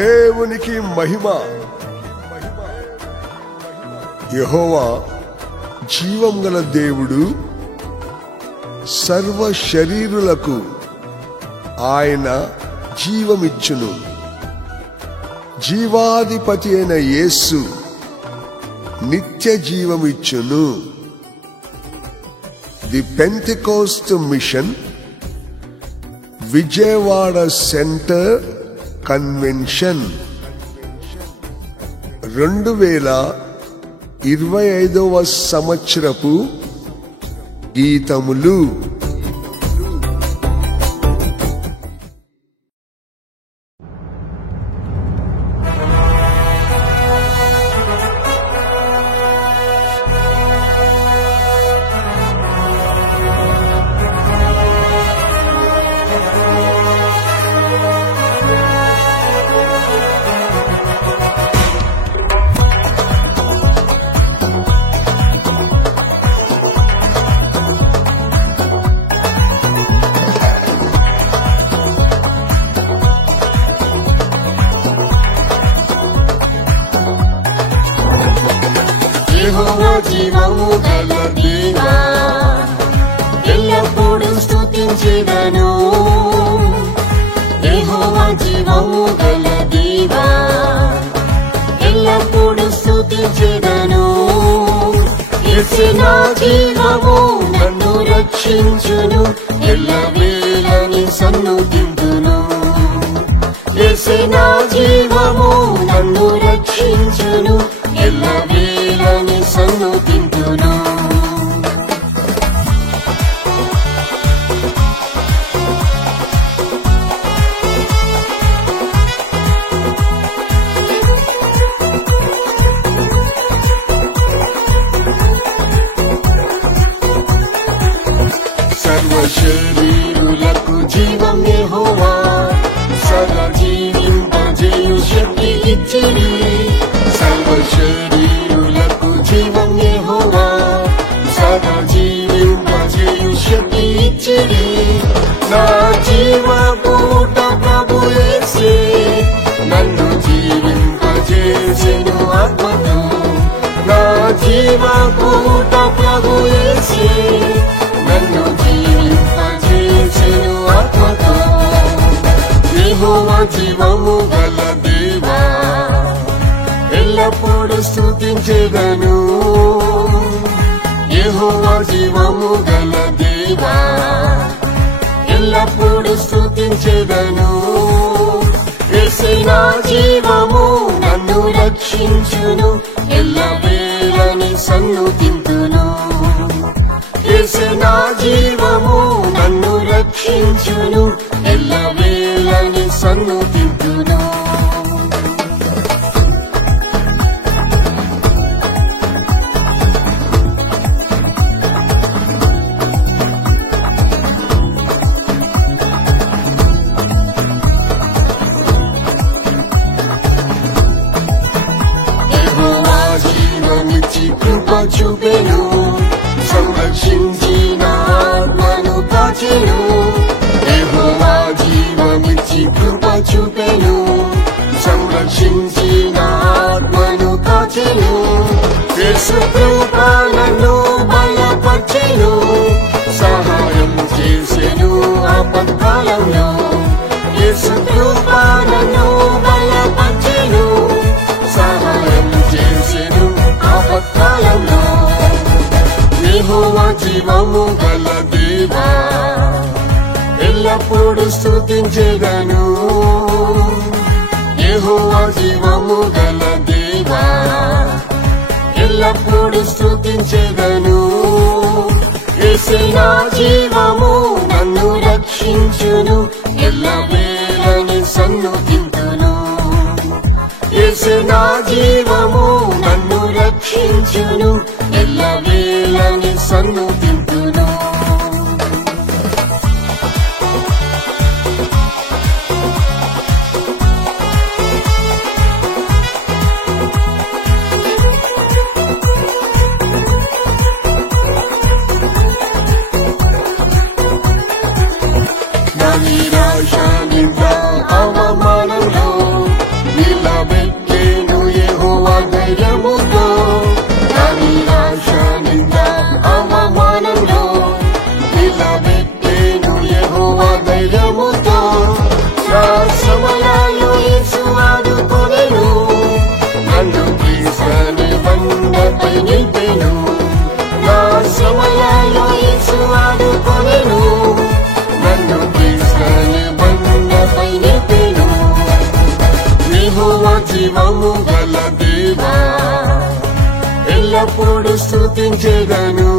దేవునికి మహిమ. యెహోవా జీవం గల దేవుడు, సర్వ శరీరులకు ఆయన జీవమిచ్చును. జీవాధిపతి అయిన యేసు నిత్య జీవమిచ్చును. The Pentecost mission, Vijayawada centre convention 2025వ సంవత్సరపు గీతములు. యెహోవా జీవము గల దేవా, ఎల్లప్పుడూ స్తుతించెదను. యెహోవా జీవము గల దేవా, ఎల్లప్పుడూ స్తుతించెదను. యేసే నా జీవము, నన్ను రక్షించును, ఎల్లవేళని సన్నుతింతును. యేసే నా జీవము, నన్ను రక్షించును, ఎల్లవేళని సన్నుతింతును. సర్వ శరీరులకు జీవం యెహోవా, సదా జీవింపజేయు శక్తి ఇచ్చిరి. సర్వ శరీరులకు జీవం యెహోవా, సదా జీవింపజేయు శక్తి ఇచ్చిరి. నా జీవపూట ప్రభు యేసే, నన్ను జీవింపజేసెను ఆత్మతో. నా జీవపూట ప్రభు యేసే, నన్ను జీవింపజేసెను ఆత్మతో. యెహోవా జీవము గల దేవా, ఎల్లప్పుడూ స్తుతించెదను. యెహోవా జీవము గల దేవా, ఎల్లప్పుడూ స్తుతించెదను. యేసే నా జీవము, నన్ను రక్షించును, ఎల్లవేళని సన్నుతింతును. యేసే నా జీవము, నన్ను రక్షించును, ఎల్లవేళని సన్నుతింతును. యెహోవా జీవమిచ్చి కృప చూపెను, సంరక్షించి నా ఆత్మను కాచెను. యెహోవా జీవమిచ్చి కృప చూపెను, సంరక్షించి నా ఆత్మను కాచెను. యేసు కృప నన్ను బలపర్చెను, సహాయం చేసెను ఆపత్కాలంలో. యేసు కృప నన్ను బలపర్చెను, సహాయం చేసెను ఆపత్కాలంలో. యెహోవా జీవము గల దేవా, ఎల్లప్పుడూ స్తుతించెదను. యెహోవా జీవము గల దేవా, ఎల్లప్పుడూ స్తుతించెదను. యేసే నా జీవము, నన్ను రక్షించును, ఎల్లవేళని సన్నుతింతును. యేసే నా జీవము, నన్ను రక్షించును, ఎల్లవేళని సన్నుతింతును. నా నిరాశ నింద అవమానంలో ఎల్లప్పుడూ స్తుతించెదను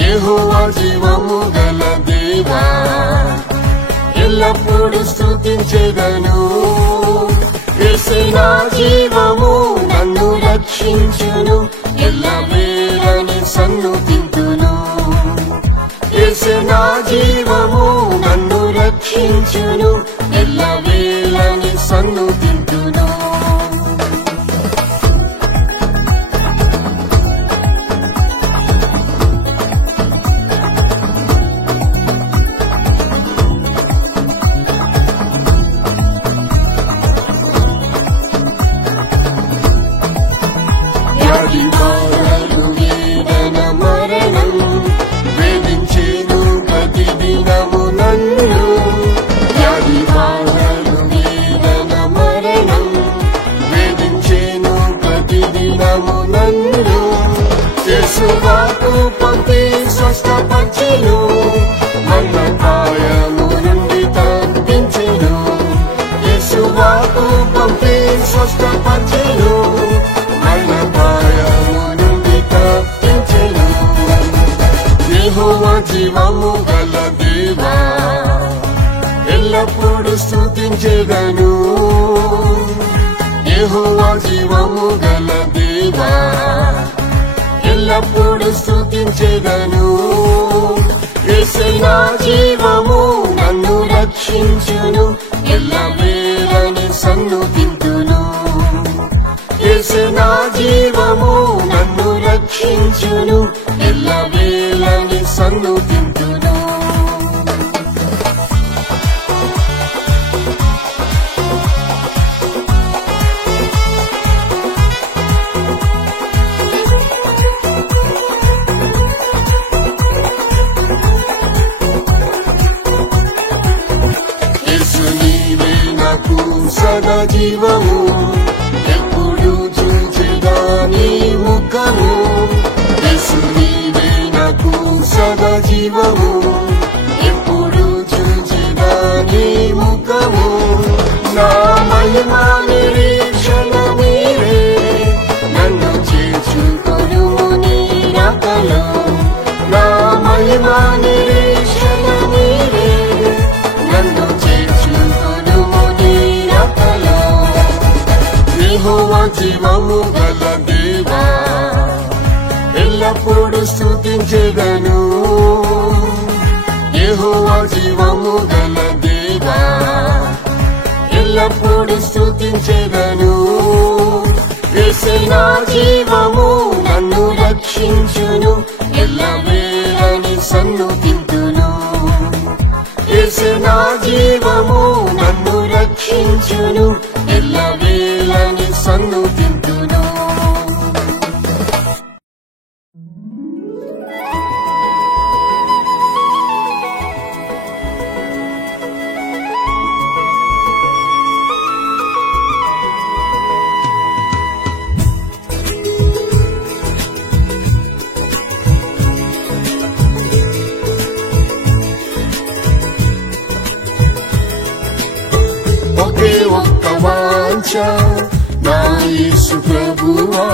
యెహోవా జీవము గల దేవా ఎల్లప్పుడూ స్తుతించెదను యేసే నా జీవము నన్ను రక్షించును ఎల్లవేళని సన్నుతింతును యేసే నా జీవము నన్ను రక్షించును ఎల్లవేళని సన్నుతింతును వ్యాధిబాధలు వేదన మరణం వేధించేను ప్రతిదినము నన్ను వ్యాధిబాధలు వేదన మరణం వేధించేను ప్రతిదినము నన్ను యేసువాకు పంపి స్వస్థపరిచెను మరణపాయము నుండి తప్పించెను యేసువాకు పంపి స్వస్థపరిచెను యెహోవా జీవము గల దేవా ఎల్లప్పుడూ స్తుతించెదను యెహోవా జీవము గల దేవా ఎల్లప్పుడూ స్తుతించెదను యేసే నా జీవము నన్ను రక్షించును ఎల్లవేళని సన్నుతింతును యేసే నా జీవము నన్ను రక్షించును ఎల్లవేళని సన్నుతింతును యేసు నీవే నాకు సదా జీవము ఎప్పుడు చూచెదా నీ ముఖము యేసు నీవే నాకు సదా జీవము ఎప్పుడు చూచెదా నీ ముఖము నా మహిమా నిరీక్షణ నీవే నన్ను చేర్చుకొను నీ రాకలో నా మహిమా నిరీక్షణ నీవే నన్ను చేర్చుకొను నీ రాకలో యెహోవా జీవము గల దేవా ఎల్లప్పుడూ స్తుతించెదను యెహోవా జీవము గల దేవా ఎల్లప్పుడూ స్తుతించెదను యేసే నా జీవము నన్ను రక్షించును ఎల్లవేళని సన్నుతింతును యేసే నా జీవము నన్ను రక్షించును ఎల్లవేళని సన్నుతింతును ఒకే ఒక్క వాంఛ నా యేసు ప్రభువా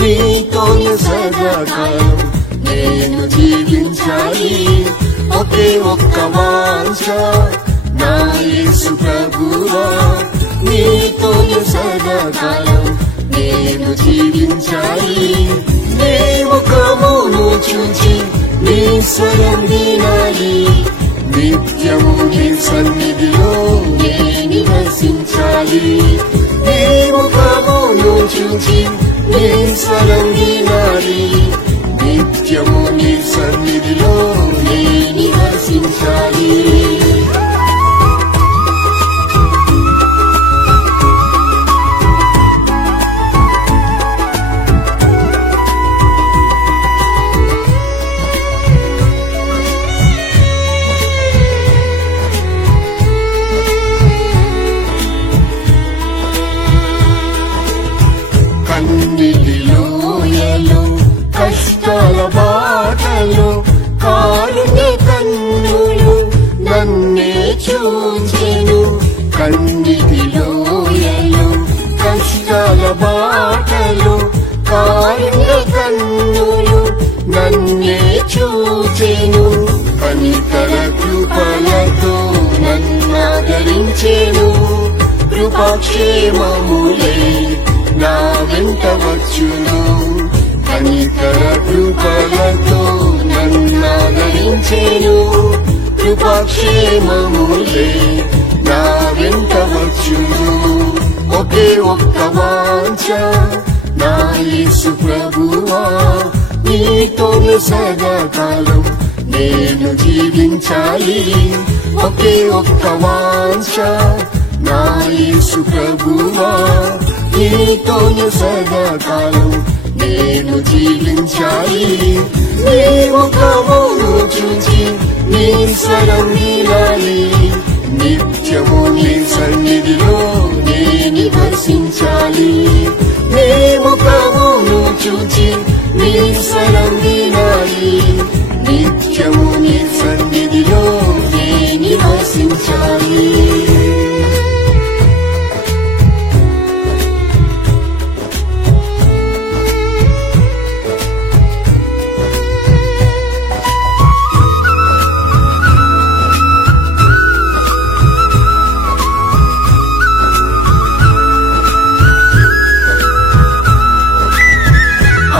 నీతోనే సదాకాలం నేను జీవించాలి ఒకే ఒక్క వాంఛ నా యేసు ప్రభువా నీతోనే సదాకాలం నేను జీవించాలి నీ ముఖమును చూచి నీ స్వరం వినాలి నిత్యము నీ సన్నిధిలో నే నివసించాలి నీ ముఖమును చూచి నీ స్వరం వినాలి నిత్యము నీ సన్నిధిలో నే నివసించాలి కన్నిటిలోయలో కష్టాల బాటలో కారుణ్య కన్నులు నన్ను కారుణ్య కన్నులు నన్నే చూచెను, కనికర కృపలతో నన్నాదరించెను. కృపాక్షేమములే నా వెంట వచ్చును, కనికర కృపలతో నన్నాదరించెను. కృపాక్షేమములే నా వెంట వచ్చును. ఒకే ఒక్క వాంఛ నా యేసు ప్రభువా, నీతోనే సదాకాలం నేను జీవించాలి. ఒకే ఒక్క వాంఛ నా యేసు ప్రభువా, నీతోనే సదాకాలం నేను జీవించాలి. నీ ముఖమును చూచి నీ స్వరం వినాలి, నిత్యము నీ సన్నిధిలో నే నివసించాలి. నీ ముఖమును చూచి నీ స్వరం వినాలి, నిత్యము నీ సన్నిధిలో నే నివసించాలి.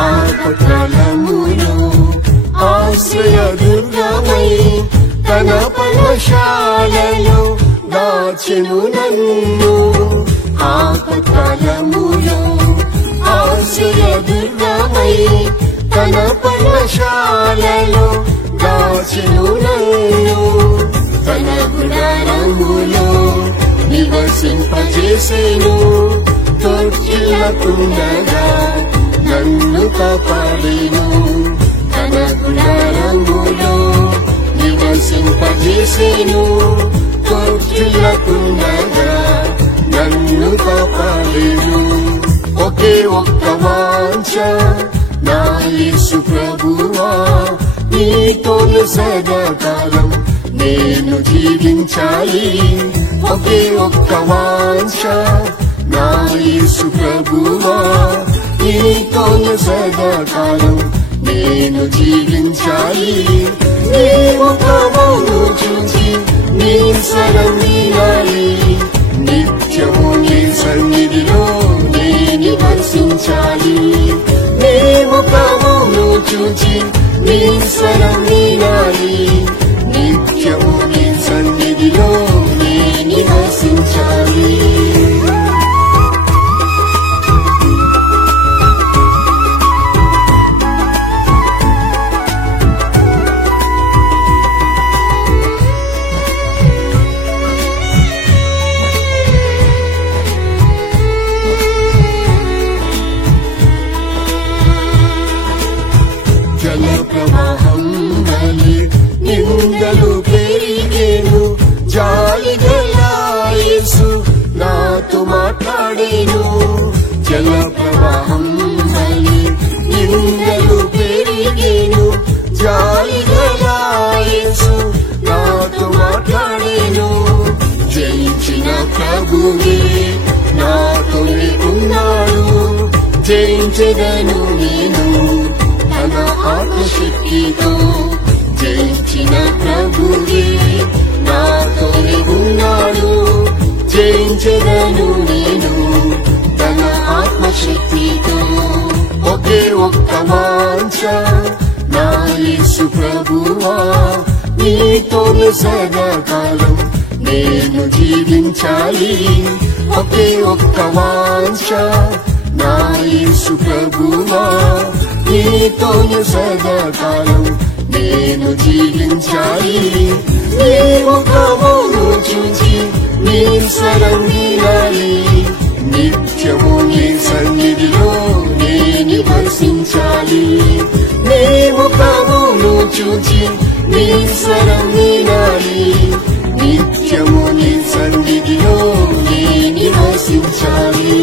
ఆపత్కాలములో ఆశ్రయదుర్గమై తన పర్ణశాలలో దాచెను నన్ను. ఆపత్కాలములో ఆశ్రయదుర్గమై తన పర్ణశాలలో దాచెను నన్ను. తన గుడారములో నివసింపజేసెను, తొట్టిల్లకుండగా నన్ను కాపాడెను. తన గుడారములో నివసింపజేసెను, తొట్టిల్లకుండగా నన్ను కాపాడెను. ఒకే ఒక్క వాంఛ నా యేసు ప్రభువా, నీతోనే సదాకాలం నేను జీవించాలి. ఒకే ఒక్క వాంఛ నా యేసు ప్రభువా, నీతోనే సదాకాలం నేను జీవించాలి. నీ ముఖమును చూచి నీ స్వరం వినాలి, నిత్యము నీ సన్నిధిలో నే నివసించాలి. నీ ముఖమును చూచి నీ స్వరం వినాలి, నిత్యము నీ సన్నిధిలో నే నివసించాలి. జల ప్రవాహం వలె నిందలు పెరిగేను, జాలి గల యేసు నాతో మాట్లాడేను. జల ప్రవాహం వలె నిందలు పెరిగేను, జాలి గల యేసు నాతో మాట్లాడేను. జయించిన ప్రభువే నాతోనే ఉన్నాడు, జయించెదను నేను తన ఆత్మశక్తితో. జయించిన ప్రభువే నాతోనే ఉన్నాడు, జయించెదను నేను తన ఆత్మశక్తితో. ఒకే ఒక్క వాంఛ నా యేసు ప్రభువా, నీతోనే సదాకాలం నేను జీవించాలి. ఒకే ఒక్క వాంఛ నా యేసు ప్రభువా, నీతోనే సదాకాలం నేను జీవించాలి. నీ ముఖమును చూచి నీ స్వరం వినాలి, నిత్యము నీ సన్నిధిలో నే నివసించాలి. నీ ముఖమును చూచి నీ స్వరం వినాలి, నిత్యము నీ సన్నిధిలో నే నివసించాలి.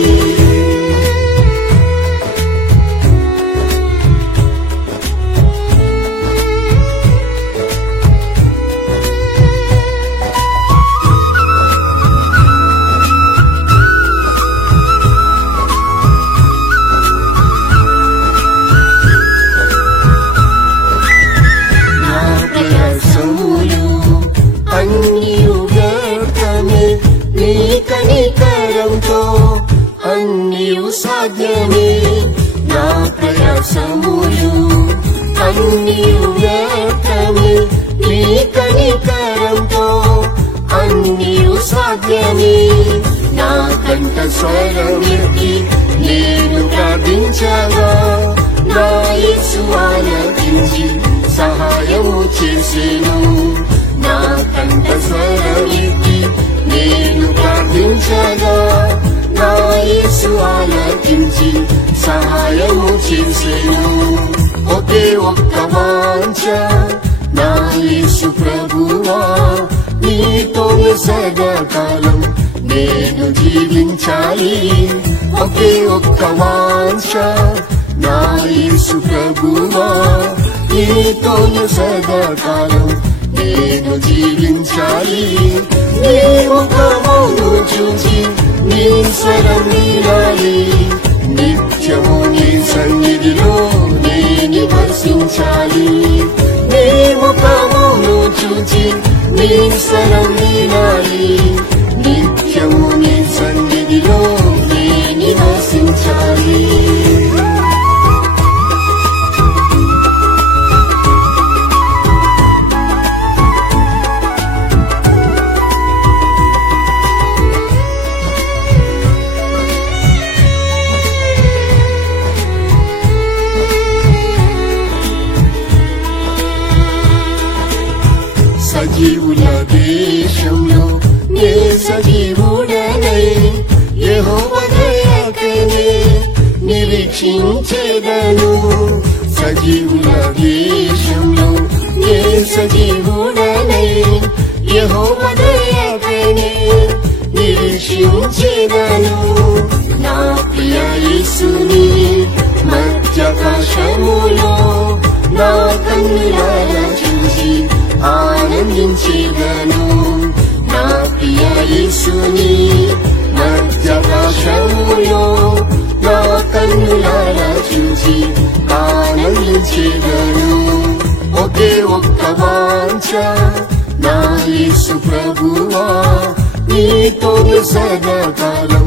సాహసములు అన్నీ వ్యర్థమే నీ కనికరంతో అన్నీ సాధ్యమే నా కంఠ స్వరమెత్తి నేను ప్రార్థించగా నా యేసు ఆలకించి సహాయము చేసెను నా కంఠ స్వరమెత్తి నేను ప్రార్థించగా నా యేసు ఆలకించి సహాయము చేసెను ఒకే ఒక్క వాంఛ నా యేసు ప్రభువా నీతోనే సదాకాలం నేను జీవించాలి ఒకే ఒక్క వాంఛ నా యేసు ప్రభువా నీతోనే సదాకాలం నేను జీవించాలి నీ ముఖమును చూచి నీ స్వరం వినాలి నిత్యము నీ సన్నిధిలో నే నివసించాలి నీ ముఖమును చూచి నీ స్వరం వినాలి నిత్యము నీ సన్నిధిలో నే నివసించాలి సజీవుల దేశంలో నే సజీవుడనై యెహోవా దయకై నిరీక్షించెదను సజీవుల దేశంలో నే సజీవుడనై యెహోవా దయకై నిరీక్షించెదను నా ప్రియ యేసుని మధ్యాకాశములో నా కన్నులారా చూసి ఆనందించెదను నా ప్రియ యేసుని మధ్యాకాశములో నా కన్నులారా చూసి ఆనందించెదను ఒకే ఒక్క వాంఛ నా యేసు ప్రభువా నీతోనే సదాకాలం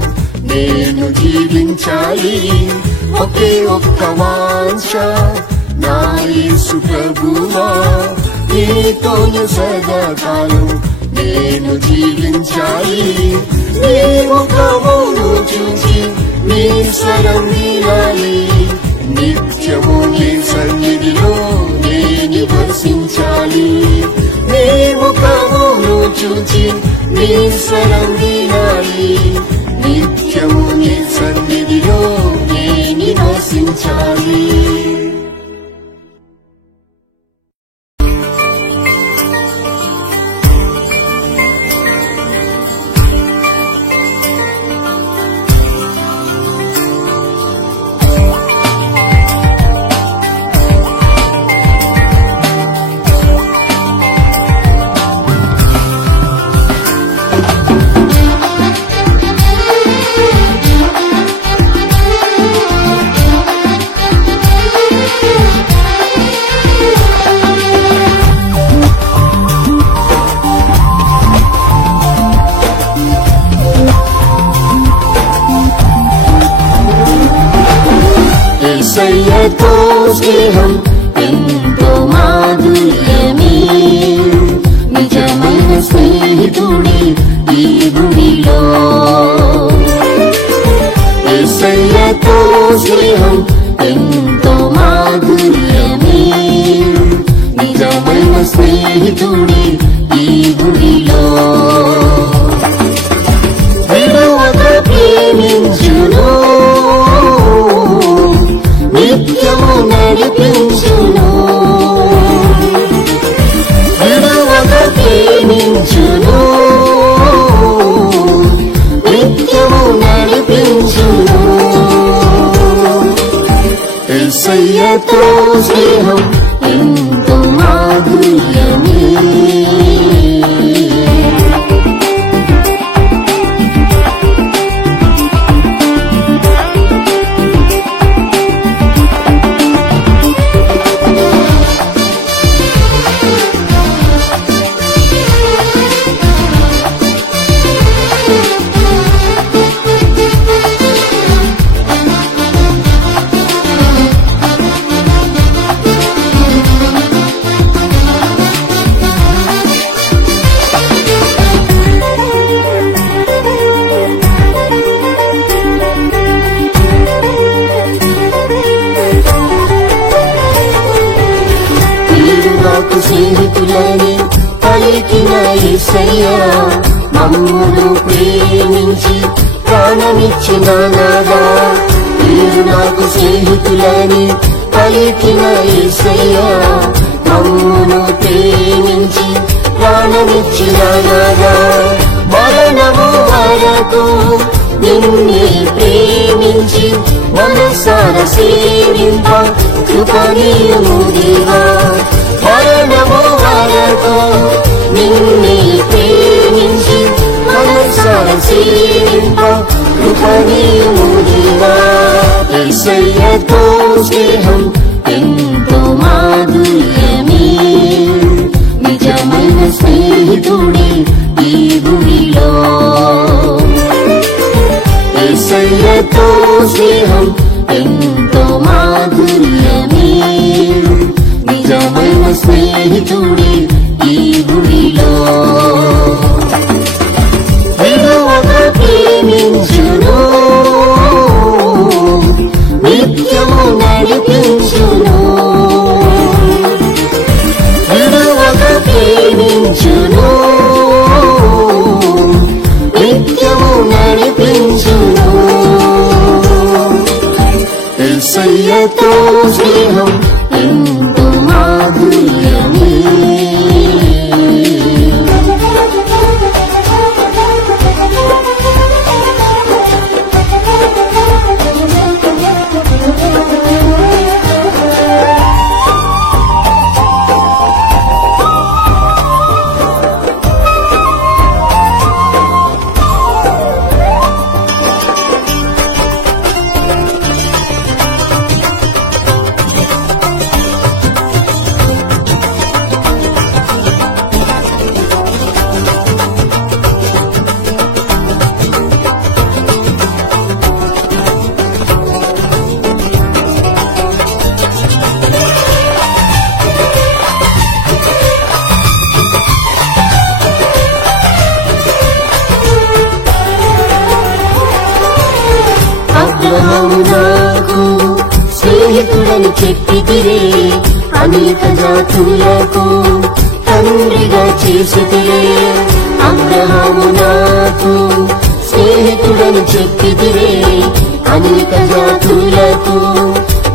నేను జీవించాలి ఒకే ఒక్క వాంఛ నా యేసు ప్రభువా నీతోనే సదాకాలం నేను జీవించాలి నీ ముఖమును చూచి నీ స్వరం వినాలి నిత్యము నీ సన్నిధిలో నే నివసించాలి నీ ముఖమును చూచి నీ స్వరం వినాలి నిత్యము నీ సన్నిధిలో నే నివసించాలి యేసయ్యతో స్నేహం ఎంతో మాధుర్యమే నిజమైన స్నేహితుడే ఈ భూమిలో యేసయ్యతో స్నేహం ఎంతో మాధుర్యమే నిజమైన స్నేహితుడే ఈ భూమిలో విడువక ప్రేమించును నిత్యము నడిపించును విడువక ప్రేమించును నిత్యము నడిపించును యేసయ్యతో స్నేహం ఎంతో మాధుర్యమే స్నేహితులని పలికిన యేసయ్యా, మమ్మును ప్రేమించి ప్రాణమిచ్చిన నాదా. మీరు నాకు స్నేహితులని పలికిన యేసయ్యా, మమ్మును ప్రేమించి ప్రాణమిచ్చిన నాదా. మరణము వరకు నిన్నే ప్రేమించి మనసార సేవింప కృపణీయము దేవా. మరణము వరకు నిన్నే ప్రేమించి మనసార సేవింప కృపణీయము దేవా. యేసయ్యతో స్నేహం ఎంతో మాధుర్యమే, నిజమైన స్నేహితుడే ఈ భూమిలో. యేసయ్యతో స్నేహం ఎంతో మాధుర్యమే, నిజమైన స్నేహితుడే ఈ భూమిలో. విడువక ప్రేమించును, నిత్యము నడిపించును. విడువక ప్రేమించును, నిత్యము నడిపించును. యేసయ్యతో స్నేహం ఎంతో మాధుర్యమే. అబ్రహాము నాకు స్నేహితుడని చెప్పితిరే, అనేక జాతులకు తండ్రిగా చేసితిరే. అబ్రహాము నాకు స్నేహితుడని చెప్పితిరే, అనేక జాతులకు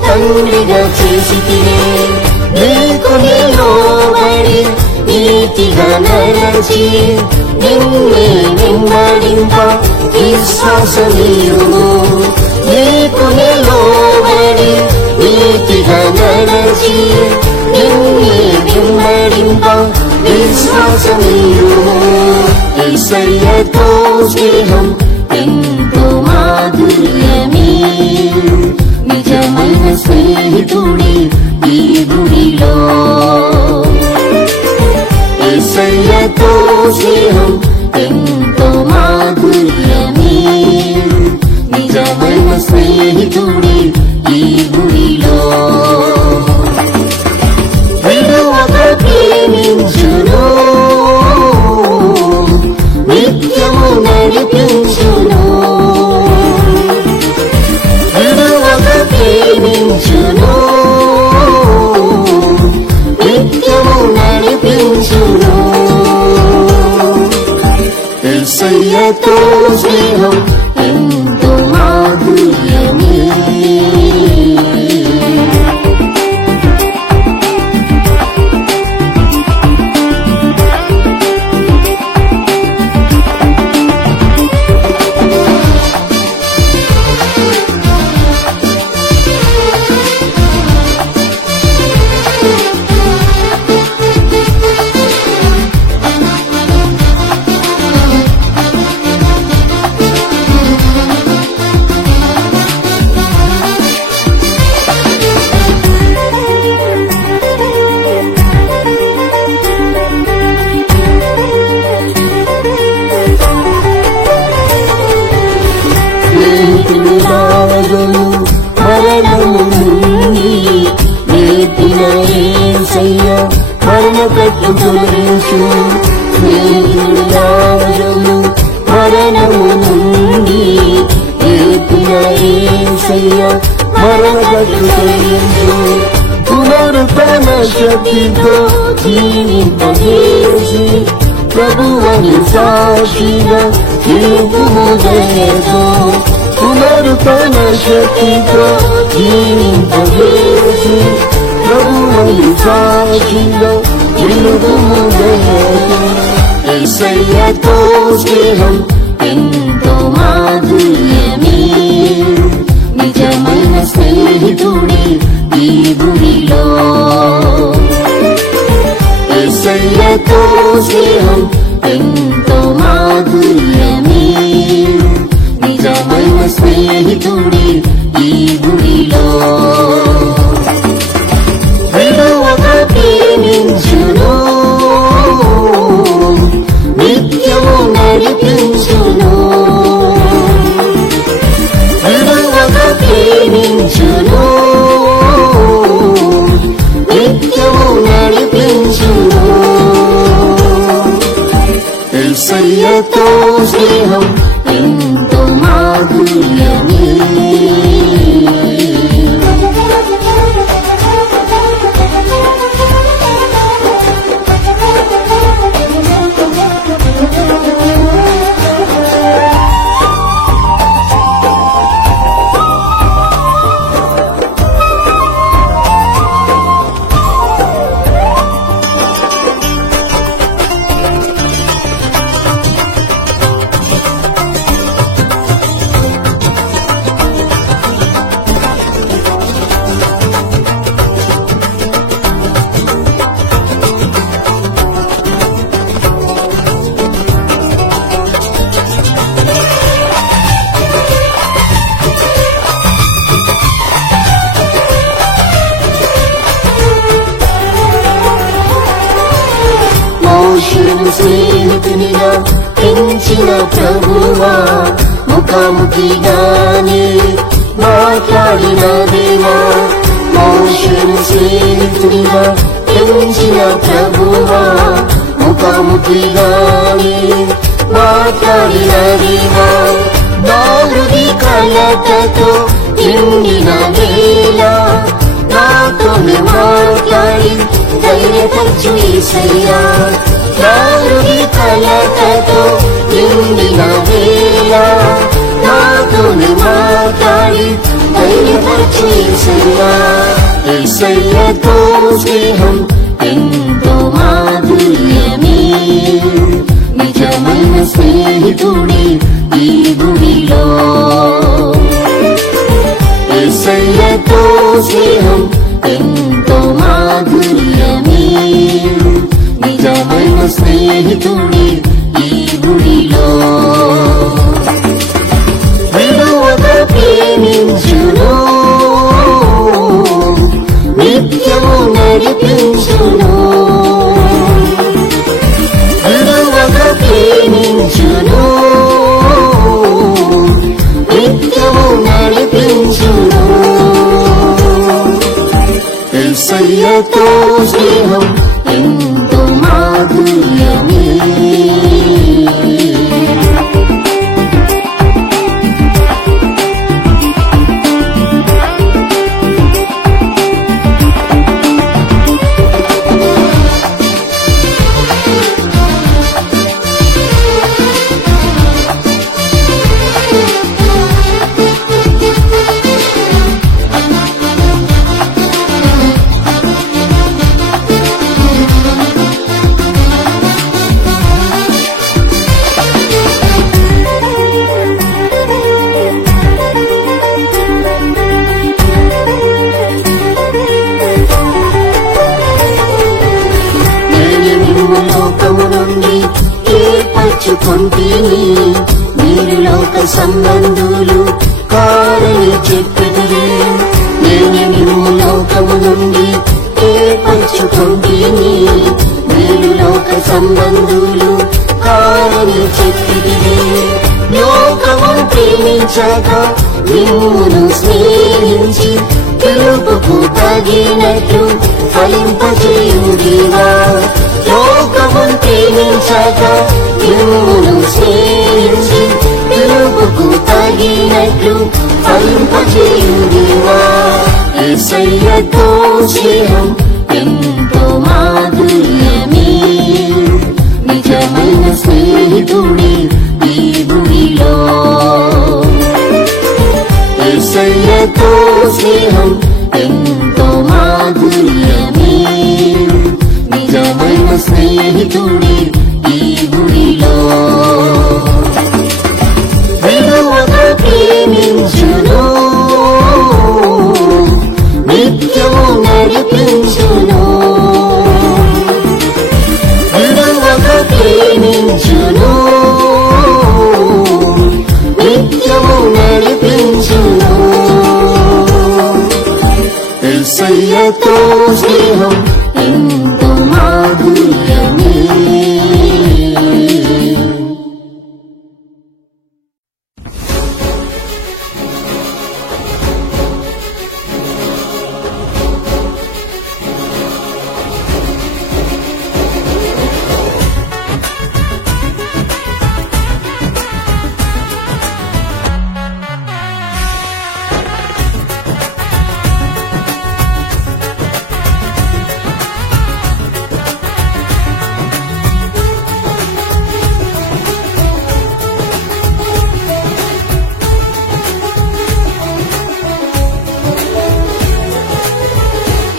తండ్రిగా చేసితిరే. నీకు నిలోబడి నీతిగా నడచి నిన్నే వెంబడింప విశ్వాసమీయుము. నీకు నిలోబడి నీతిగా నడచి నిన్నే వెంబడింప విశ్వాసమీయుము. యేసయ్యతో స్నేహం ఎంతో మాధుర్యమే, నిజమైన స్నేహితుడే ఈ భూమిలో. యేసయ్యతో స్నేహం ఎంతో మాధుర్యమే, నిజమైన స్నేహితుడే ఈ భూమిలో. విడువక ప్రేమించును, నిత్యము నడిపించును. విడువక ప్రేమించును, నిత్యము నడిపించును. యేసయ్యతో స్నేహం ఎంతో మాధుర్యమే. మరణము నుండి నేర్పిన యేసయ్యా, మరణ కట్టు తొలగించు. స్నేహితుడావరము మరణము నుండి నేర్పిన యేసయ్యా, మరణ కట్టు తొలగించు. గుణ పునరుత్థాన శక్తితో జీవింపజేసి ప్రభువని సాక్షిగా నిలుపుము దయతో. పునరుత్థాన శక్తితో జీవింపజేసి ప్రభువని సాక్షిగా నిలుపుము దయతో. యేసయ్యతో స్నేహం ఎంతో మాధుర్యమే, నిజమైన స్నేహితుడే ఈ భూమిలో. యేసయ్యతో స్నేహం ఎంతో మాధుర్యమే, నిజమైన స్నేహితుడే ఈ భూమిలో. విడువక ప్రేమించును, నిత్యము నడిపించును. విడువక ప్రేమించును, నిత్యము నడిపించును. యేసయ్యతో స్నేహం ఎంతో మాధుర్యమే. మోషేను స్నేహితునిగా పెంచిన ప్రభువా, ముఖాముఖిగానే మాట్లాడిన దేవా. మోషేను స్నేహితునిగా పెంచిన ప్రభువా, ముఖాముఖిగానే మాట్లాడిన దేవా. నా హృది కలతతో నిండిన వేళ నాతోనే మాట్లాడి ధైర్యపరచు యేసయ్యా. నా హృది కలతతో నిండిన వేళ నాతోనే మాట్లాడి ధైర్యపరచు యేసయ్యా. యేసయ్యతో స్నేహం ఎంతో మాధుర్యమే, నిజమైన స్నేహితుడే ఈ భూమిలో. యేసయ్యతో స్నేహం ఎంతో మాధుర్యమే, నిజమైన స్నేహితుడే ఈ భూమిలో. విడువక ప్రేమించును, నిత్యము నడిపించును. విడువక ప్రేమించును, నిత్యము నడిపించును. యేసయ్యతో స్నేహం ఎంతో మాధుర్యమే. ఏర్పరచుకొంటిని, మీరు లోక సంబంధులు కారని చెప్పితిరి. నేను నిన్ను లోకము నుండి ఏర్పరచుకొంటిని, మీరు లోక సంబంధులు కారని చెప్పితిరి. లోకము ప్రేమించక నిన్ను స్నేహించి పిలుపుకు తగినట్లు ఫలింపజేయుడివా. లోకము ప్రేమించక నిన్ను స్నేహించి పిలుపుకు తగినట్లు ఫలింపజేయుడివా. యేసయ్యతో స్నేహం ఎంతో మాధుర్యమే, నిజమైన స్నేహితుడే ఈ భూమిలో. యేసయ్యతో స్నేహం ఎంతో మాధుర్యమే, నిజమైన స్నేహితుడే ఈ భూమిలో. విడువక ప్రేమించును, నిత్యము నడిపించును. విడువక ప్రేమించును, నిత్యము నడిపించును. యేసయ్యతో స్నేహం ఎంతో మాధుర్యమే.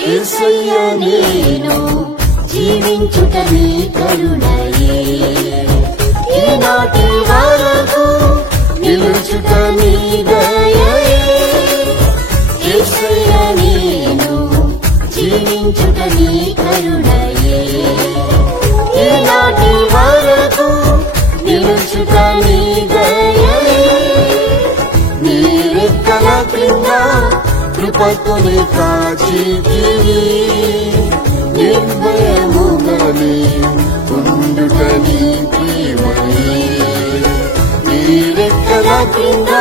యేసయ్యా నేను జీవించుట నీ కరుణయే, ఈనాటి వరకు నిలుచుట నీ దయయే. యేసయ్యా నేను జీవించుట నీ కరుణయే, ఈనాటి వరకు నిలుచుట నీ దయయే. నీ రెక్కల క్రింద కృపతోనే కాచితివి, నిర్భయముగానే ఉండుట నీ ప్రేమయే. నీ రెక్కల క్రింద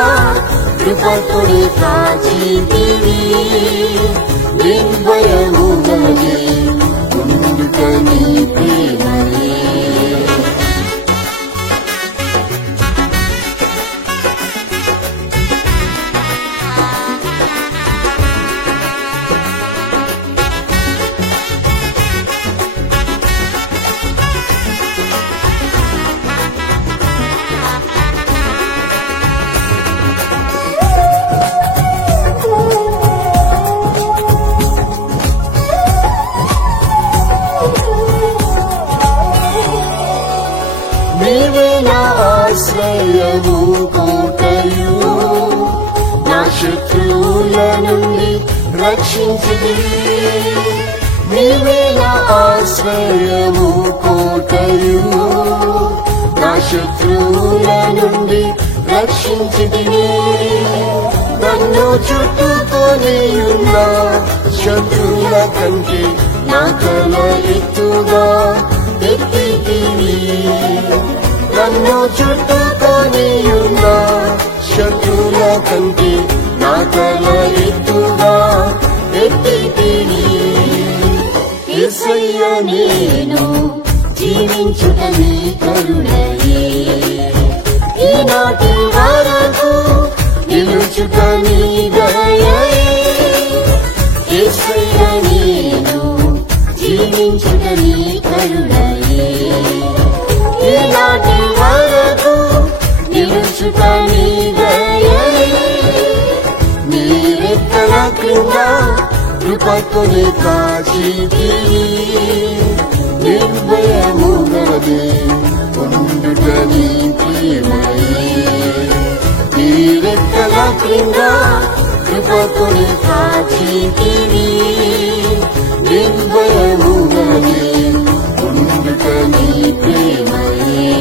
కృపతోనే కాచితివి, నిర్భయముగానే ఉండుట నీ ప్రేమయే. నీవే నా ఆశ్రయము కోటయు, నా శత్రువుల నుండి రక్షించితివి. నీవే నా ఆశ్రయము కోటయు, నా శత్రువుల నుండి రక్షించితివి. నన్ను చుట్టుకొని ఉన్న శత్రువుల కంటే నా తల ఎత్తుగా ఎత్తితివి. నన్ను చుట్టుకొని ఉన్న శత్రువుల కంటే నా తల ఎత్తుగా ఎత్తితివి. యేసయ్యా నేను జీవించుట నీ కరుణయే, ఈనాటి వరకు నిలుచుట నీ దయయే. యేసయ్యా నేను జీవించుట నీ కరుణయే, ఈనాటి వరకు నిలుచుట నీ దయయే. నీ రెక్కల క్రింద కృపతోనే కాచితివి, నిర్భయముగానే ఉండుట నీ ప్రేమయే. నీ రెక్కల క్రింద కృపతోనే కాచితివి, నిర్భయముగానే ఉండుట నీ ప్రేమయే.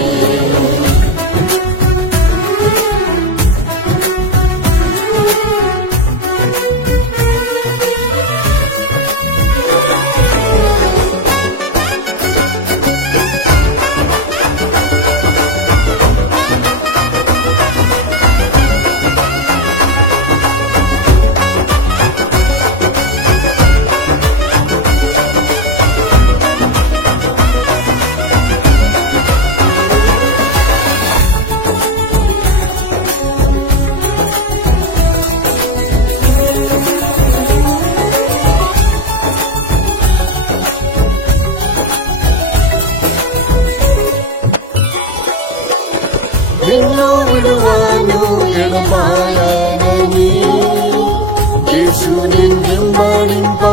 వెంబడింప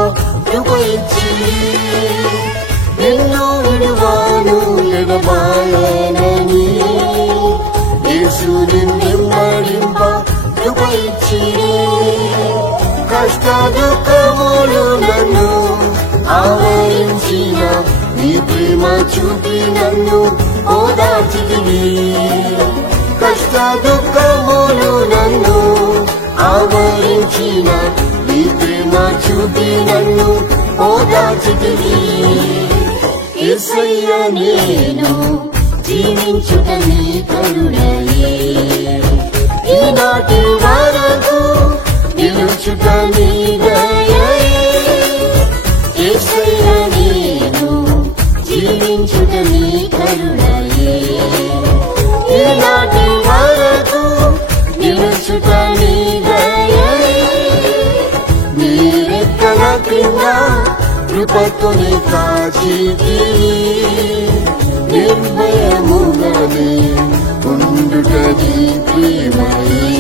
కృప ఇచ్చిరి. నిన్ను విడువాను ఎడబాయనని యేసు నిన్ను వెంబడింప కృప ఇచ్చిరి. కష్ట దుఃఖములు నన్ను ఆవరించిన నీ ప్రేమ చూపి నన్ను ఓదార్చితివి. కష్ట దుఃఖములు నన్ను ఆవరించిన నీ ప్రేమ చూపి నన్ను ఓదార్చితివి. యేసయ్య నేను జీవించుట నీ కరుణయే, ఈనాటి వరకు నిలుచుట నీ దయయే. యేసయ్య నేను జీవించుట నీ కరుణయే, ఈనాటి వరకు నిలుచుట నీ దయయే. నీ రెక్కల కింద కృపతోనే కాచితివి. నిర్భయముగానే ఉండుట నీ ప్రేమయే.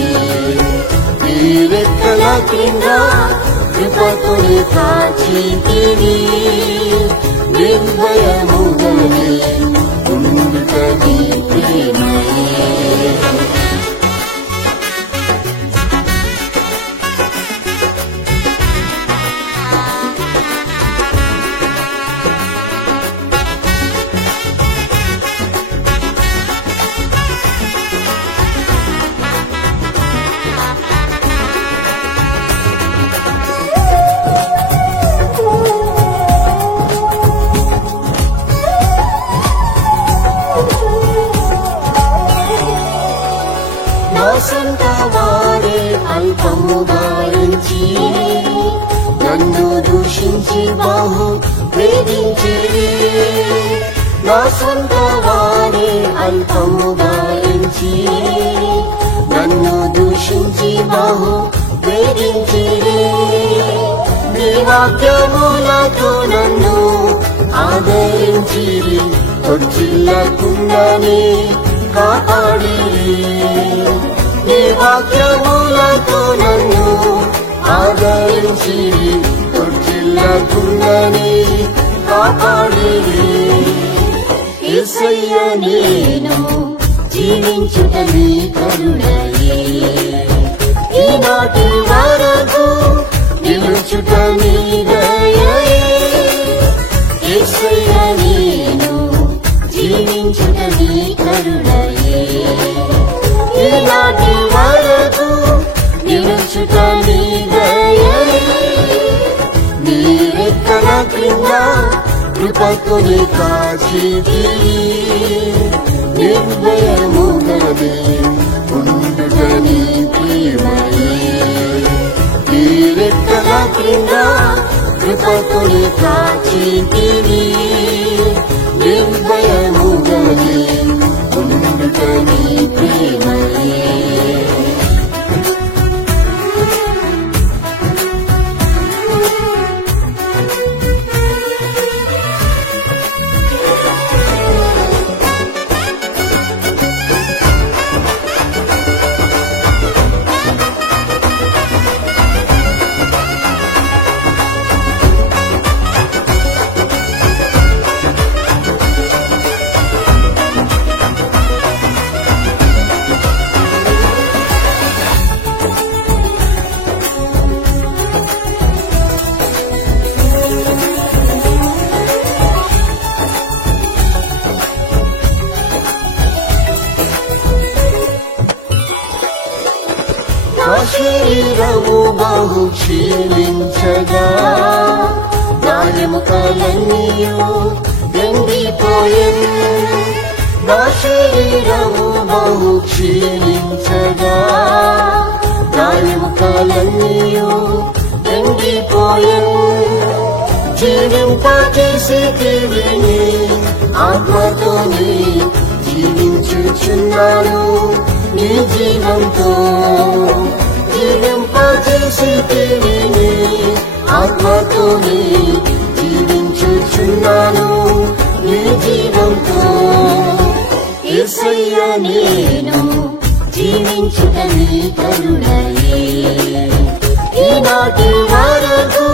నీ రెక్కల కింద కృపతోనే కాచితివి. నిర్భయముగానే ఉండుట నీ ప్రేమయే. నా సొంత వారే అల్పముగా ఎంచి నన్ను దూషించి బాహు వేధించిరి. నా సొంత వారే అల్పముగా ఎంచి నన్ను దూషించి బాహు వేధించిరి. నీ వాక్యములతో నన్ను ఆదరించిరి. తొట్టిల్లకుండానే కాపాడిరి. నీ వాక్యములతో నన్ను ఆదరించిరి. తొట్టిల్లకుండానే కాపాడిరి. యేసయ్య నేను జీవించుట నీ కరుణయే, ఈనాటి వరకు నిలుచుట నీ దయయే. యేసయ్య నేను జీవించుట నీ కరుణయే, ఈనాటి వరకు నిలుచుట నీ దయయే. నీ రెక్కల కింద కృపతోనే కాచితివి. నిర్భయముగానే ఉండుట నీ ప్రేమయే. నీ రెక్కల కింద కృపతోనే కాచితివి. నిర్భయముగానే ఉండుట నీ ప్రేమయే. నా శరీరము బహు క్షీణించగా నా ఎముకలన్నీయు ఎండిపోయెను. నా శరీరము బహు క్షీణించగా నా ఎముకలన్నీయు ఎండిపోయెను. జీవింపజేసేటివి నీ ఆత్మతోనే జీవించుచున్నాను నీ జీవంతో. జీవింపజేసేటివి నీ ఆత్మతోనే జీవించుచున్నాను నీ జీవంతో. యేసయ్య నేను జీవించుట నీ కరుణయే, ఈనాటి వరకు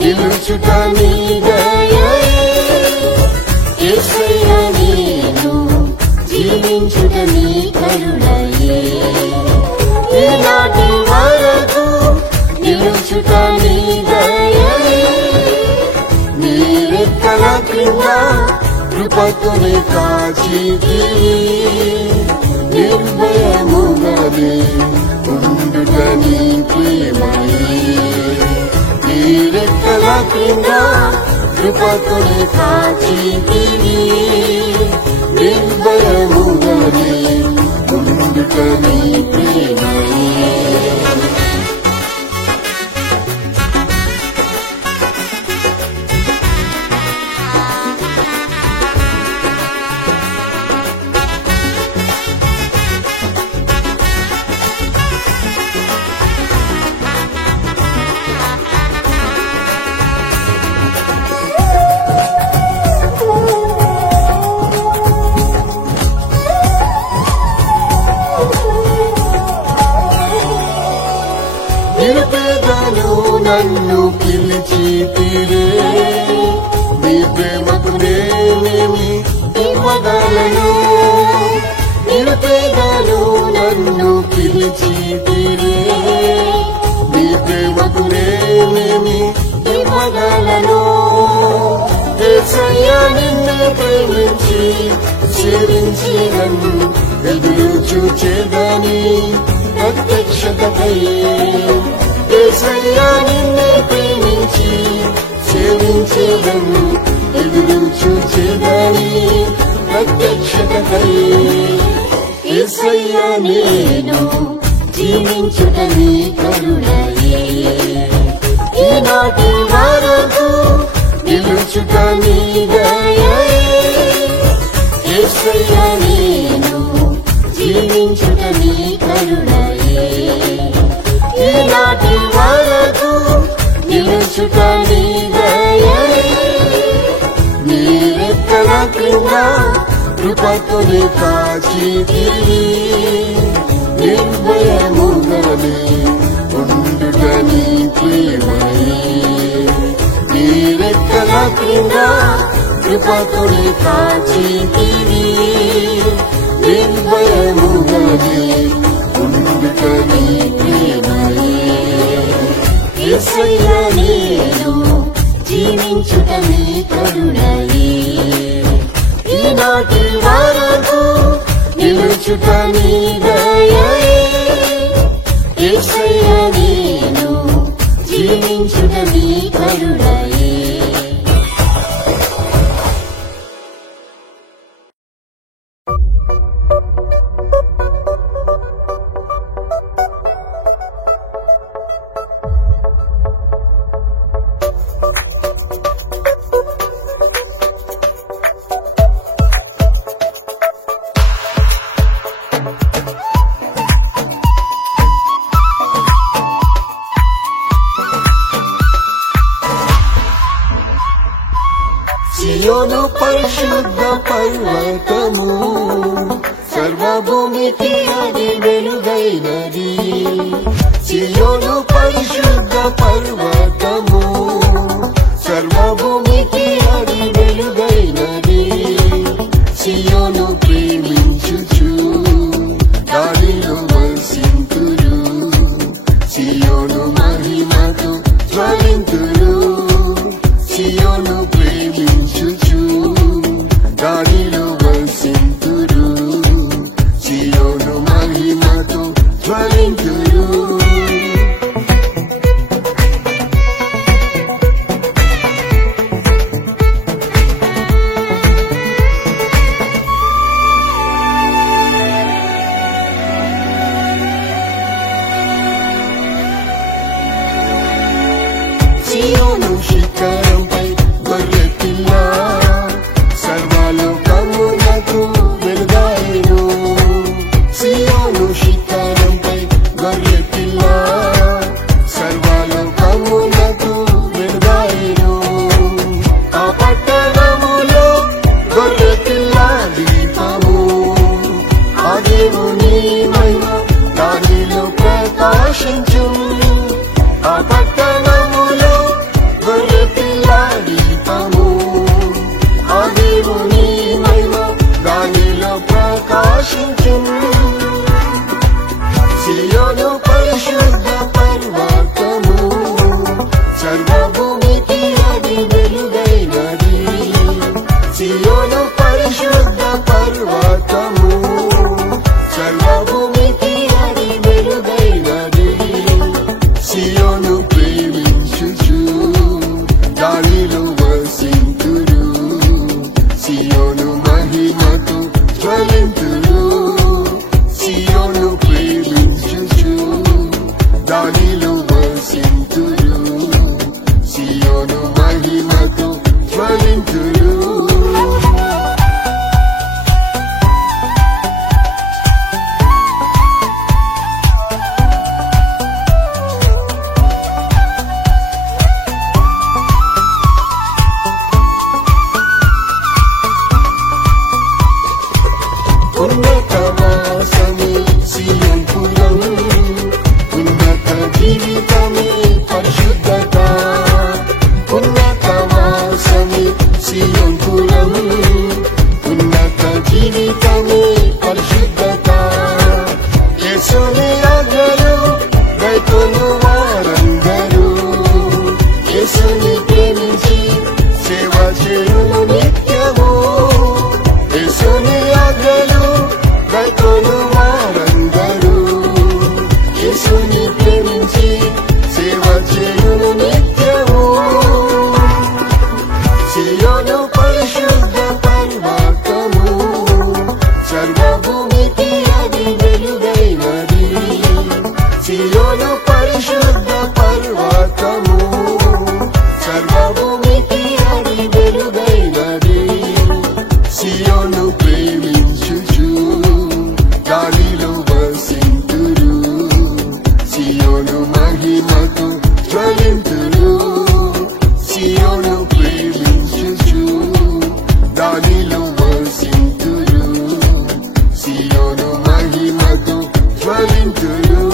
నిలుచుట నీ దయే యేసయ్యా నేను జీవించుట నీ కరుణయే ఈనాటి వరకు నిలుచుట నీ దయే నీ రెక్కల క్రింద కృపతోనే కాచితివి నిర్భయముగానే ఉండుట నీ ప్రేమయే నీ రెక్కల క్రింద కృపతోనే కాచితివి నిర్భయముగానే ఉండుట నీ ప్రేమయే నిరుపేదను నన్ను పిలిచితిరే నీ ప్రేమకు నేనేమి ఇవ్వగలను నిరుపేదను నన్ను పిలిచితిరే నీ ప్రేమకు నేనేమి ఇవ్వగలను యేసయ్యా నిన్నే ప్రేమించి సేవించి నన్ను ఎదురు చూచేదని ప్రత్యక్షతపై యేసయ్యా నిన్నే ప్రేమించి సేవించేదను ఎదురు చూచేదని ప్రత్యక్షతపై యేసయ్యా నేను జీవించుట నీ కరుణయే ఈనాటి వరకు నిలుచుట నీ దయే యేసయ్యా నేను జీవించుట నీ కరుణయే ఈనాటి వరకు నిలుచుట నీ దయే నీ రెక్కల క్రింద కృపతోనే కాచితివి నిర్భయముగానే ఉండుట నీ ప్రేమయే నీ రెక్కల క్రింద కృపతోనే కాచితివి నిర్భయముగానే ఉండుట నీ ప్రేమయే యేసయ్యా నేను జీవించుట నీ కరుణయే ఈనాటి వరకు నిలుచుట నీ దయే యేసయ్యా నేను జీవించుట నీ కరుణయే సియోను పరిశుద్ధ పర్వతము సర్వభూమికి అది వెలుగైనది సియోను పరిశుద్ధ పర్వతము సర్వభూమికి అది వెలుగైనది సియోను ప్రేమించుచు దానిలో వసింతురు సియోను మహిమతో జ్వలింతురు సియోను ప్రేమించుచు దానిలో వసింతురు సియోను మహిమతో జ్వలింతురు జ్వలింతురు. ఉన్నతవాసమే సియోన్ పురం, ఉన్నత జీవితమే పరిశుద్ధత. ఉన్నతవాసమే సియోన్ పురం, ఉన్నత జీవితమే పరిశుద్ధత. యేసుని ఆజ్ఞలు గైకొను వారందరూ, యేసుని ప్రేమించి సేవ చేయును నిత్యము. యేసుని ఆజ్ఞలు గైకొను వారందరూ, యేసుని ప్రేమించి సేవ చేయును నిత్యము. సియోను పరిశుద్ధ పర్వతము, సర్వభూమికి అది వెలుగైనది. సియోను పరిశుద్ధ పర్వతము, సర్వభూమికి అది వెలుగైనది. సియోను ప్రేమించుచు దానిలో వసింతురు, సియోను మహిమతో జ్వలింతురు. సియోను ప్రేమించుచు దానిలో వసింతురు, సియోను మహిమతో జ్వలింతురు.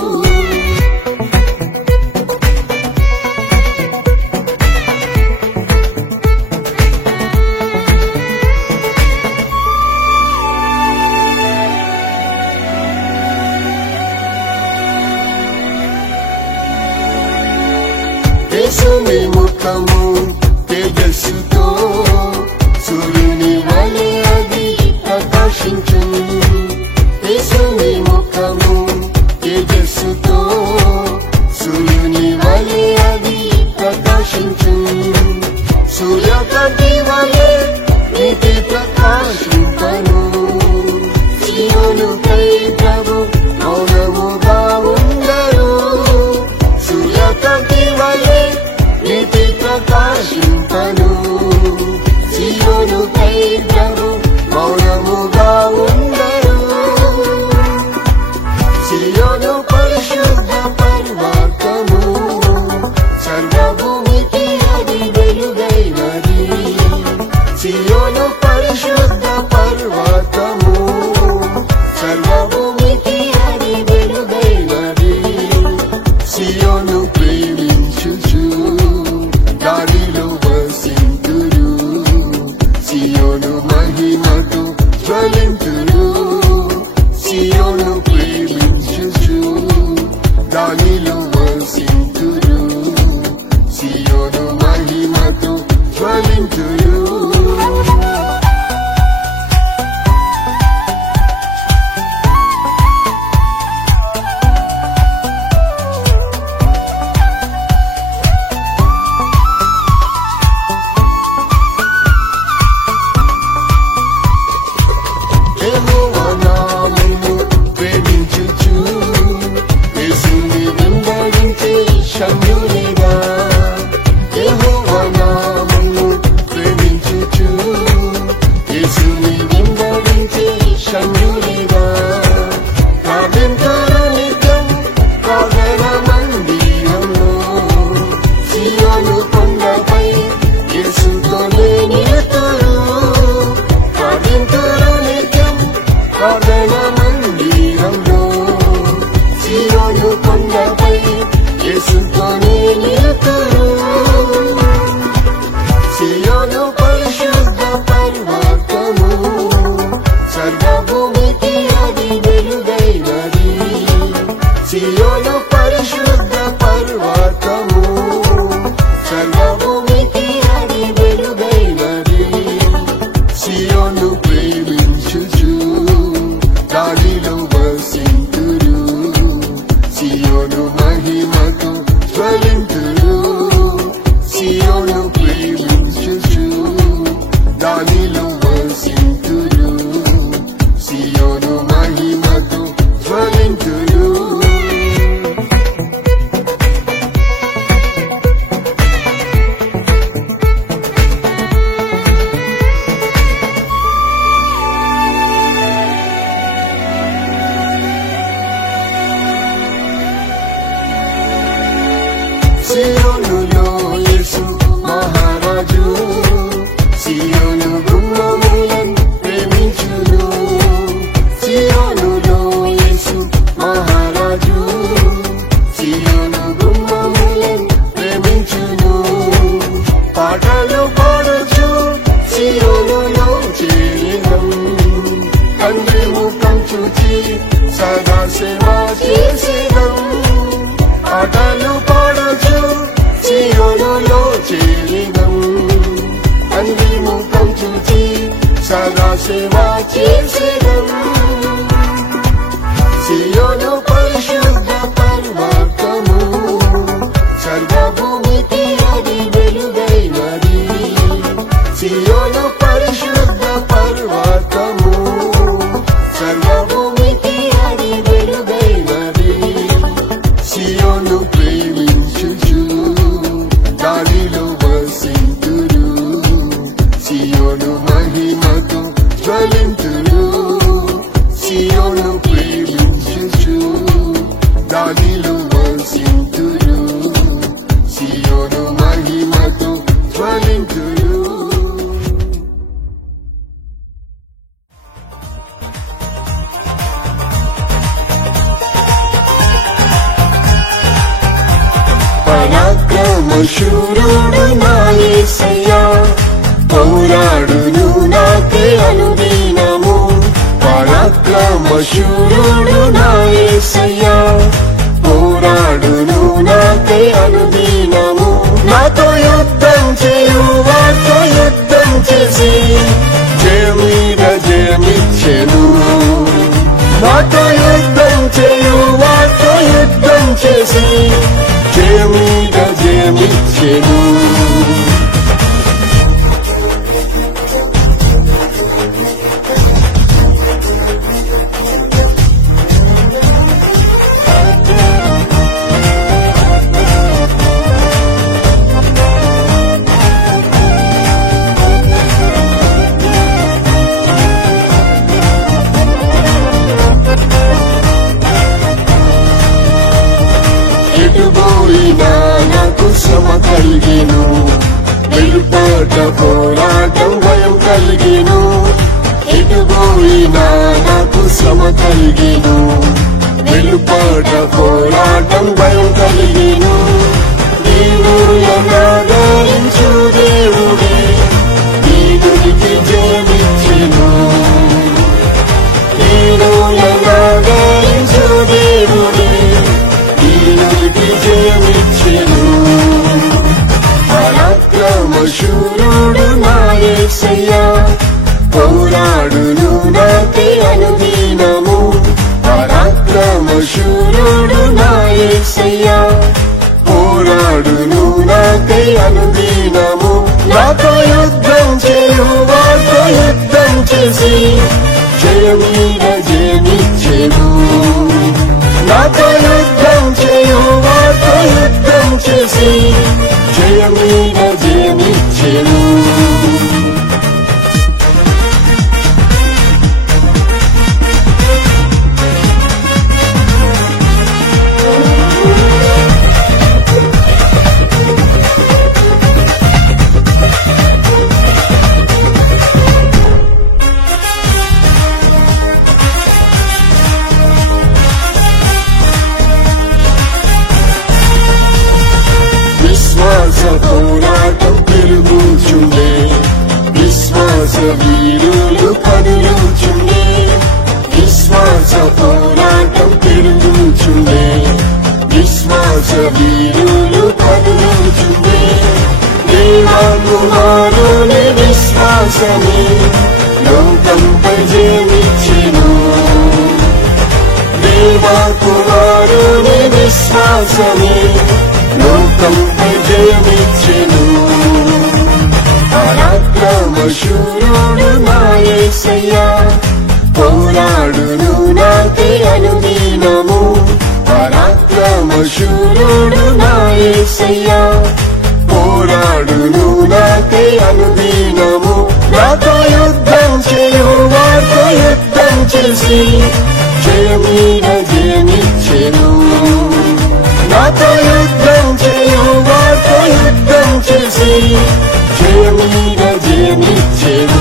యేసుని ముఖము తేజస్సుతో సూర్యుని వలె అది ప్రకాశించును. యేసుని ముఖము తేజస్సుతో సూర్యుని వలె అది ప్రకాశించును. సూర్యకాంతి వలె నీతి ప్రకాశింపను. సియోనుపై ప్రభు మౌనముగా ఉండరు. సూర్యకాంతి వలె నీతి ప్రకాశింపను. సియోనుపై ప్రభు మౌనముగా ఉండరు. సియోను పరిశుద్ధ పర్వతము, సర్వభూమికి అది వెలుగైనది. సియోను పరిశుద్ధ పర్వతము, సర్వభూమికి అది వెలుగైనది. సియోను ప్రేమించుచు దానిలో వసింతురు, సియోను మహిమతో జ్వలింతురు. సియోను ప్రేమించుచు దానిలో వసింతురు, సియోను మహిమతో జ్వలింతురు. సదా సేవ చేసేదం ఆటలు పాడొచ్చు సియోనులో చేరిదం తండ్రి ముఖం చూచి సదా సేవ చేసేదం సియోను పరిశుద్ధ పర్వతము సర్వభూమికి అది వెలుగైనది సియోను పరిశుద్ధ పర్వతము సర్వభూమికి అది వెలుగైనది సియోను ప్రేమించుచు దానిలో వసింతురు సియోను మహిమతో జ్వలింతురు సియోను ప్రేమించుచు దానిలో వసింతురు సియోను మహిమతో జ్వలింతురు పరాక్రమశూరుడు నా యేసయ్యా పోరాడును నాకే అనుదినము పరాక్రమశూరుడు నా యేసయ్యా పోరాడును నాకే అనుదినము నాతో యుద్ధం చేయు వారితో యుద్ధం చేసి జయమీద జయమిచ్చెను నాతో యుద్ధం చేయు వారితో యుద్ధం చేసి జయమీద జయమిచ్చెను ఎటుపోయినా నాకు శ్రమ కలిగెను వెలుపట పోరాటం భయం కలిగెను ఎటుపోయినా నాకు శ్రమ కలిగెను వెలుపట పోరాటం భయం కలిగెను దీనులనాదరించు దేవుడే దీనునికి జయమిచ్చెను దీనులనాదరించు దేవుడే దీనునికి జయమిచ్చెను పరాక్రమశూరుడు నా యేసయ్యా పోరాడును నాకే అనుదినము పరాక్రమశూరుడు నా యేసయ్యా పోరాడును నాకే అనుదినము నాతో యుద్ధం చేయు వారితో యుద్ధం చేసి జయమీద జయమిచ్చెను నాతో యుద్ధం చేయు వారితో యుద్ధం చేసి జయమీద జయమిచ్చెను విశ్వాస పోరాటం పెరుగుచుండే విశ్వాస వీరులు కదులుచుండే విశ్వాస పోరాటం పెరుగుచుండే విశ్వాస వీరులు కదులుచుండే దేవా కుమారుని విశ్వాసమే లోకంపై జయమిచ్చెను దేవా కుమారుని విశ్వాసమే లోకంపై జయమిచ్చెను పరాక్రమశూరుడు నా యేసయ్యా పోరాడును నాకే అనుదినము పరాక్రమశూరుడు నా యేసయ్యా పోరాడును నాకే అనుదినము నాతో యుద్ధం చేయు వారితో యుద్ధం చేసి జయమీద జయమిచ్చెను నాతో యుద్ధం చేయు వారితో యుద్ధం చేసి జయమీద జయమిచ్చెను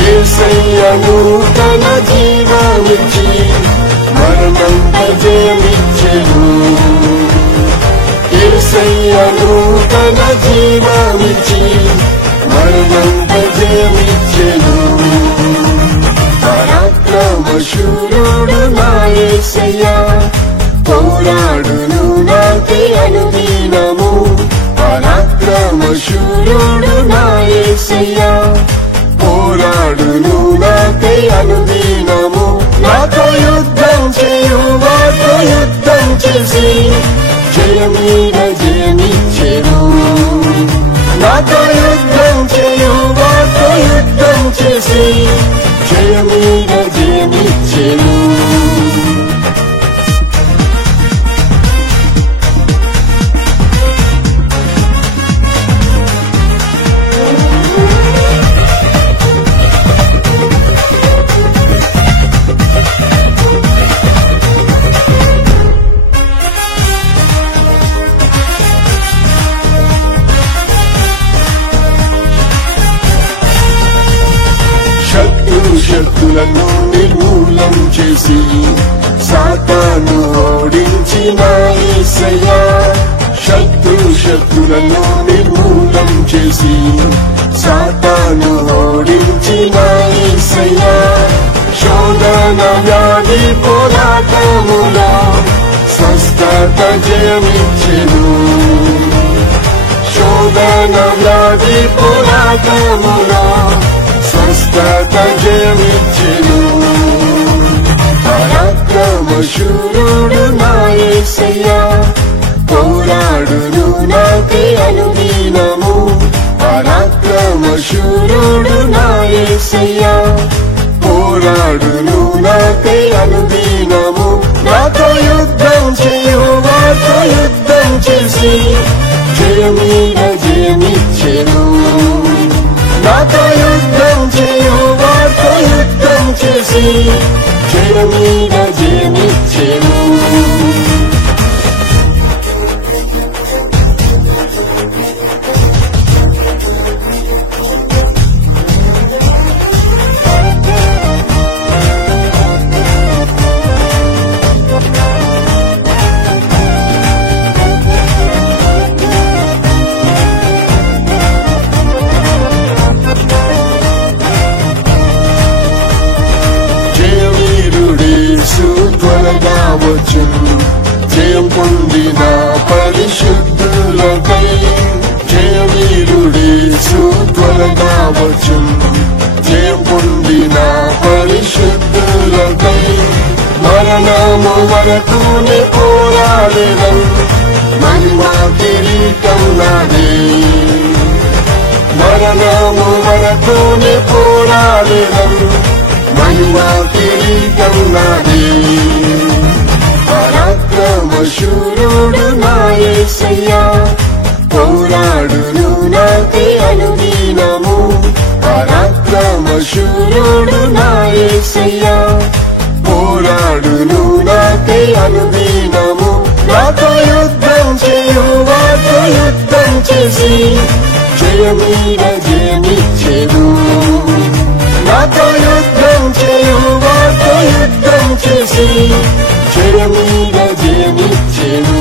యేసయ్యను తన జీవమిచ్చి మరణంప జయమిచ్చెను. యేసయ్యను తన జీవమిచ్చి మరణంప జయమిచ్చెను. పరాక్రమశూరుడు నా యేసయ్య పోరాడును నాకై అనుదినము. పరాక్రమశూరుడు నా యేసయ్య పోరాడును నాకై అనుదినము. నాతో యుద్ధం చేయు వారితో యుద్ధం చేసి జయమీద జయమిచ్చెను. నాతో యుద్ధం చేయు వారితో యుద్ధం చేసి జయమీద జయమిచ్చెను. శక్తులను నిర్మూలం చేసి సాతాను ఓడించిన యేసయ్య. శక్తులను నిర్మూలం చేసి సాతాను ఓడించిన యేసయ్య. శోధన వ్యాధి పోరాటములో స్వస్థత జయమిచ్చెను. శోధన వ్యాధి పోరాటములో స్వస్థత జయమిచ్చెను. పరాక్రమశూరుడు నా యేసయ్య పోరాడును నాకై అనుదినము. పరాక్రమశూరుడు నా యేసయ్య పోరాడును నాకై అనుదినము. నాతో యుద్ధం చేయు వారితో యుద్ధం చేసి జయమీద జయమిచ్చెను. నాతో యుద్ధం చేయు వారితో యుద్ధం చేసి జయమీద జయమిచ్చెను. త్వరగా వచ్చును జయం పొందిన పరిశుద్ధులకై. జయవీరుడేసు త్వరగా వచ్చును జయం పొందిన పరిశుద్ధులకై. మరణము వరకునే పోరాడెదం మహిమా కిరీటం నాదే. మరణము వరకునే పోరాడెదం మహిమా కిరీటం నాదే. పరాక్రమశూరుడు నా యేసయ్య పోరాడును నాకై అనుదినము. పరాక్రమశూరుడు నా యేసయ్య పోరాడును నాకై అనుదినము. నాతో యుద్ధం చేయు వారితో యుద్ధం చేసి జయమీద జయమిచ్చెను. నాతో యుద్ధం చేయు వారితో యుద్ధం చేసి జయమీద జయమిచ్చెను.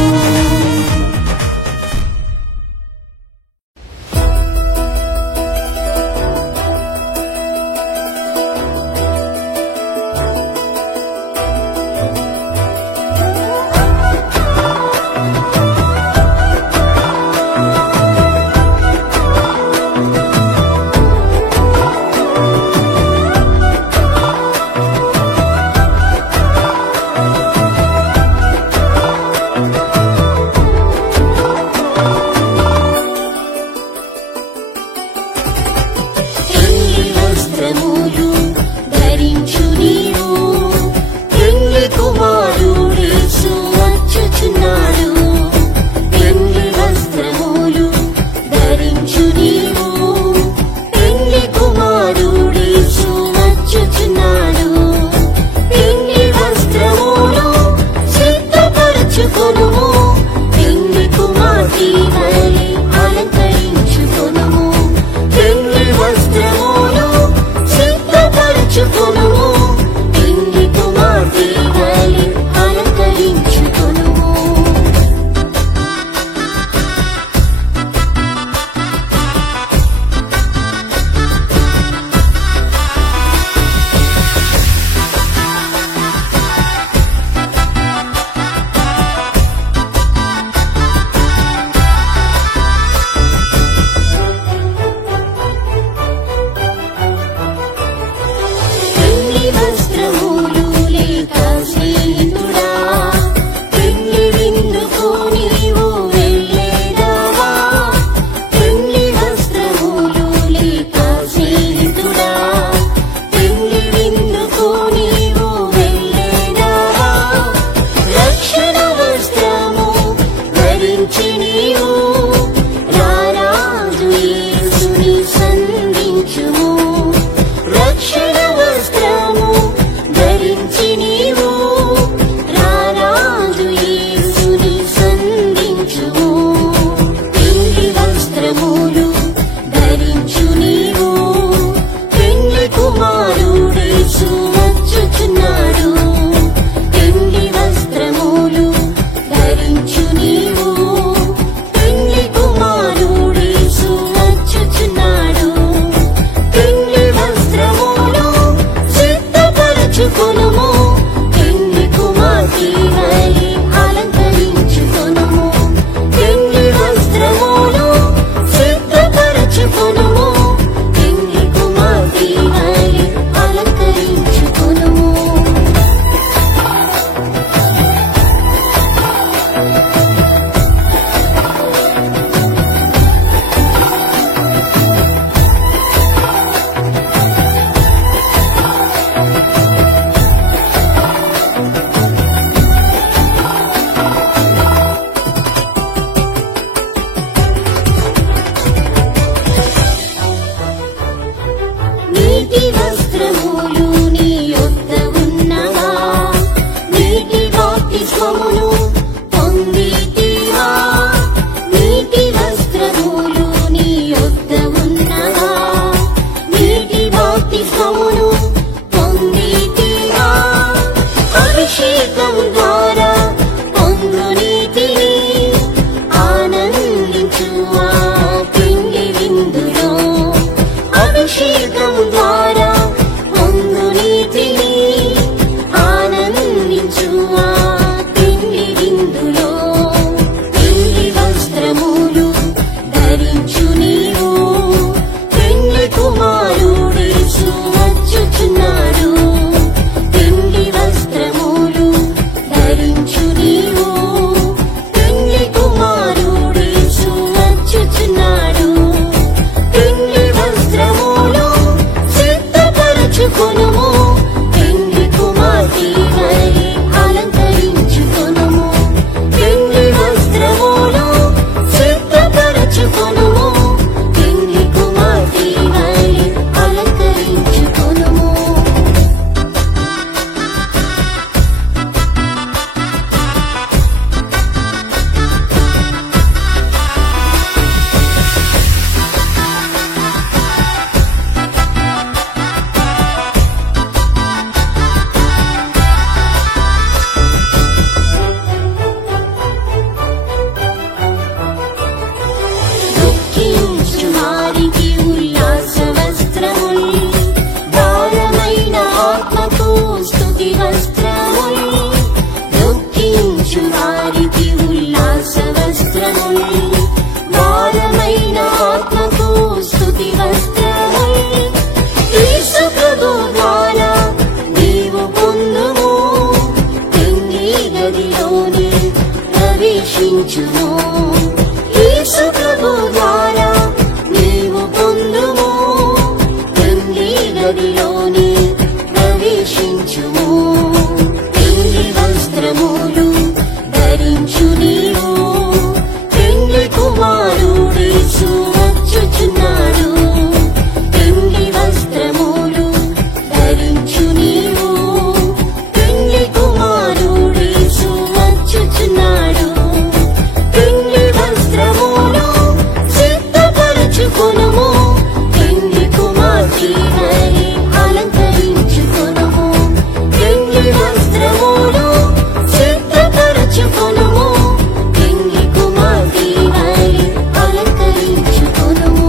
పుష్పమును పొందితివా నీటి వస్త్రములు నీ యొద్ద ఉన్నదా నీటి బాప్తిస్మమును పొందితివా అభిషేకం ద్వారా పొందు నీతిని ఆనందించువా పిండి విందులో అభిషేకం ద్వారా పొందు నీతిని ఆనందించువా పిండి విందులో పెళ్లి వస్త్రములు ధరించు నీవు పెళ్లి కుమారుడేసు వచ్చుచున్నాడు పెళ్లి వస్త్రములు ధరించు నీవు పెళ్లి కుమారుడేసు వచ్చుచున్నాడు పెళ్లి వస్త్రములు సిద్ధపరచుకొనుము పెళ్లి కుమార్తె వలె అలంకరించుకొనుము పెళ్లి వస్త్రములు సిద్ధపరచుకొనుము పెళ్లి కుమార్తె వలె అలంకరించుకొనుము దుఃఖించు వారికి ఉల్లాస వస్త్రములు భారమైన ఆత్మకు స్తుతి వస్త్రములు దుఃఖించు వారికి ఉల్లాస వస్త్రములు భారమైన ఆత్మకు స్తుతి వస్త్రములు యేసు ప్రభు ద్వారా నీవు పొందుము పెళ్లి గదిలోని ప్రవేశించుము యేసు ప్రభు ద్వారా నీవు పొందుము పెళ్లి గదిలోని ప్రవేశించుము పెళ్లి వస్త్రములు ధరించు నీవు పెళ్లి కుమారుడేసు వచ్చుచున్నాడు పెళ్లి వస్త్రములు ధరించు నీవు పెళ్లి కుమారుడేసు వచ్చుచున్నాడు పెళ్లి వస్త్రములు సిద్ధపరచుకొనుము పెళ్లి కుమార్తె వలె అలంకరించుకొనుము పెళ్లి వస్త్రములు సిద్ధపరచుకొనుము పెళ్లి కుమార్తె వలె అలంకరించుకొనుము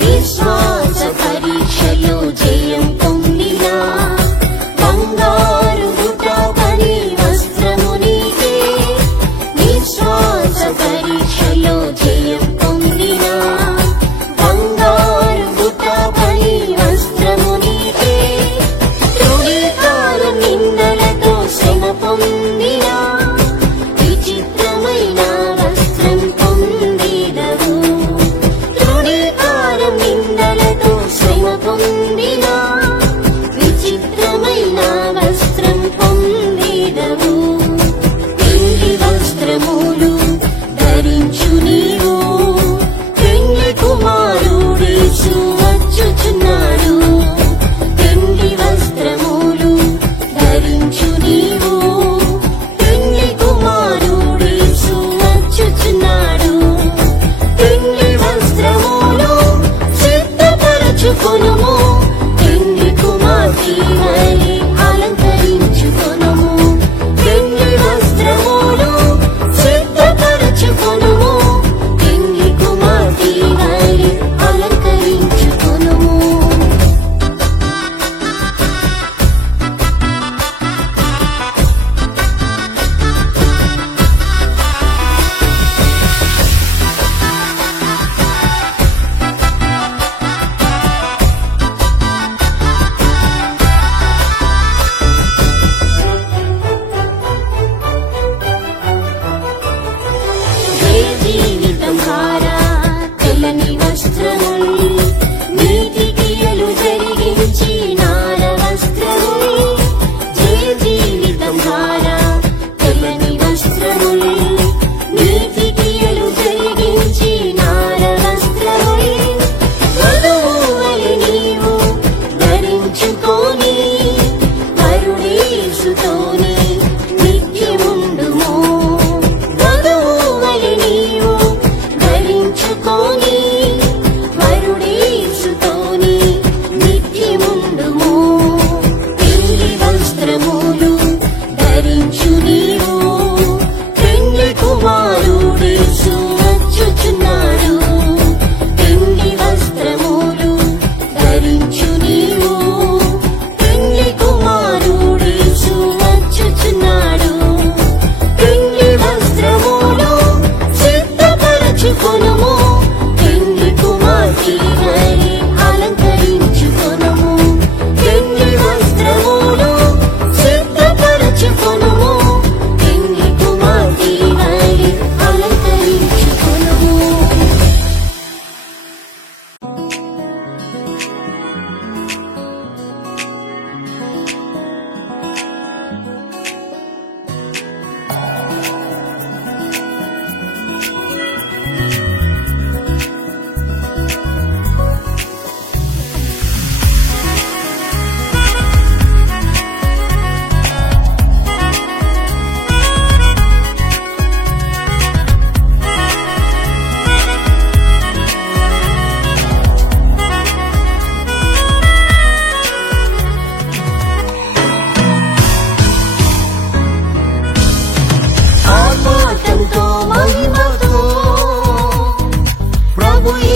విశ్వాస పరీక్షలో జయం పొందిన బంగారు గుట్ట పని వస్త్రము నీకే విశ్వాస పరీక్షలో జయం పొందిన బంగారు గుట్ట పని వస్త్రము నీకే తృణీకారం నిందలతో శ్రమ పొందిన విచిత్రమైన వస్త్రం పొందిదవు తృణీకారం నిందలతో శ్రమ పొందిన విచిత్రమైన వస్త్రం పొందిదవు పెళ్లి వస్త్రములు ధరించు నీవు పెళ్లి కుమారుడేసు వచ్చుచున్నాడు పెళ్లి వస్త్రములు ధరించు నీవు పెళ్లి కుమారుడేసు వచ్చుచున్నాడు పెళ్లి వస్త్రములు సిద్ధపరచుకొనుము పెళ్లి కుమార్తె వలె అలంకరించుకొనుము పెళ్లి వస్త్రములు సిద్ధపరచుకొనుము పెళ్లి కుమార్తె వలె అలంకరించుకొనుము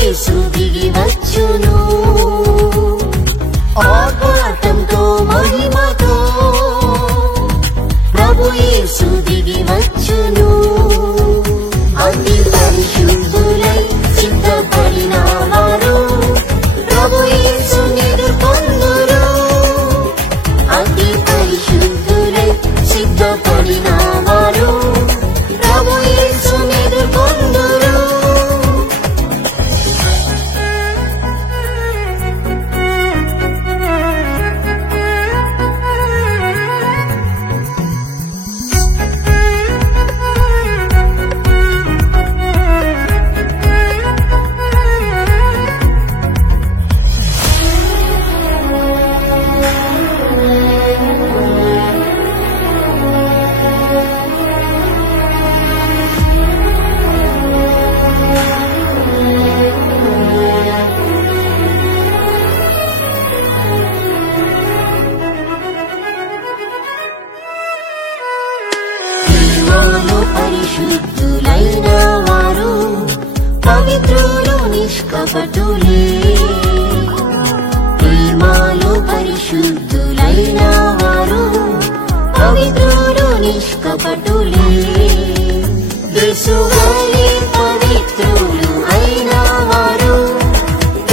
యేసు దిగి వచ్చును ఆర్భాటంతో మహిమతో ప్రభు యేసు దిగి వచ్చును అతి పరిశుద్ధులై సిద్ధపడిన వారు ప్రభు యేసుని ఎదుర్కొందురు అతి పరిశుద్ధులై సిద్ధపడిన వారు ప్రభు యేసుని ఎదుర్కొందురు పరిశుద్ధులైన వారు పవిత్రులు నిష్కపటులే ప్రేమలో పరిశుద్ధులైన వారు పవిత్రులు నిష్కపటులే యేసువలే పవిత్రులు అయిన వారు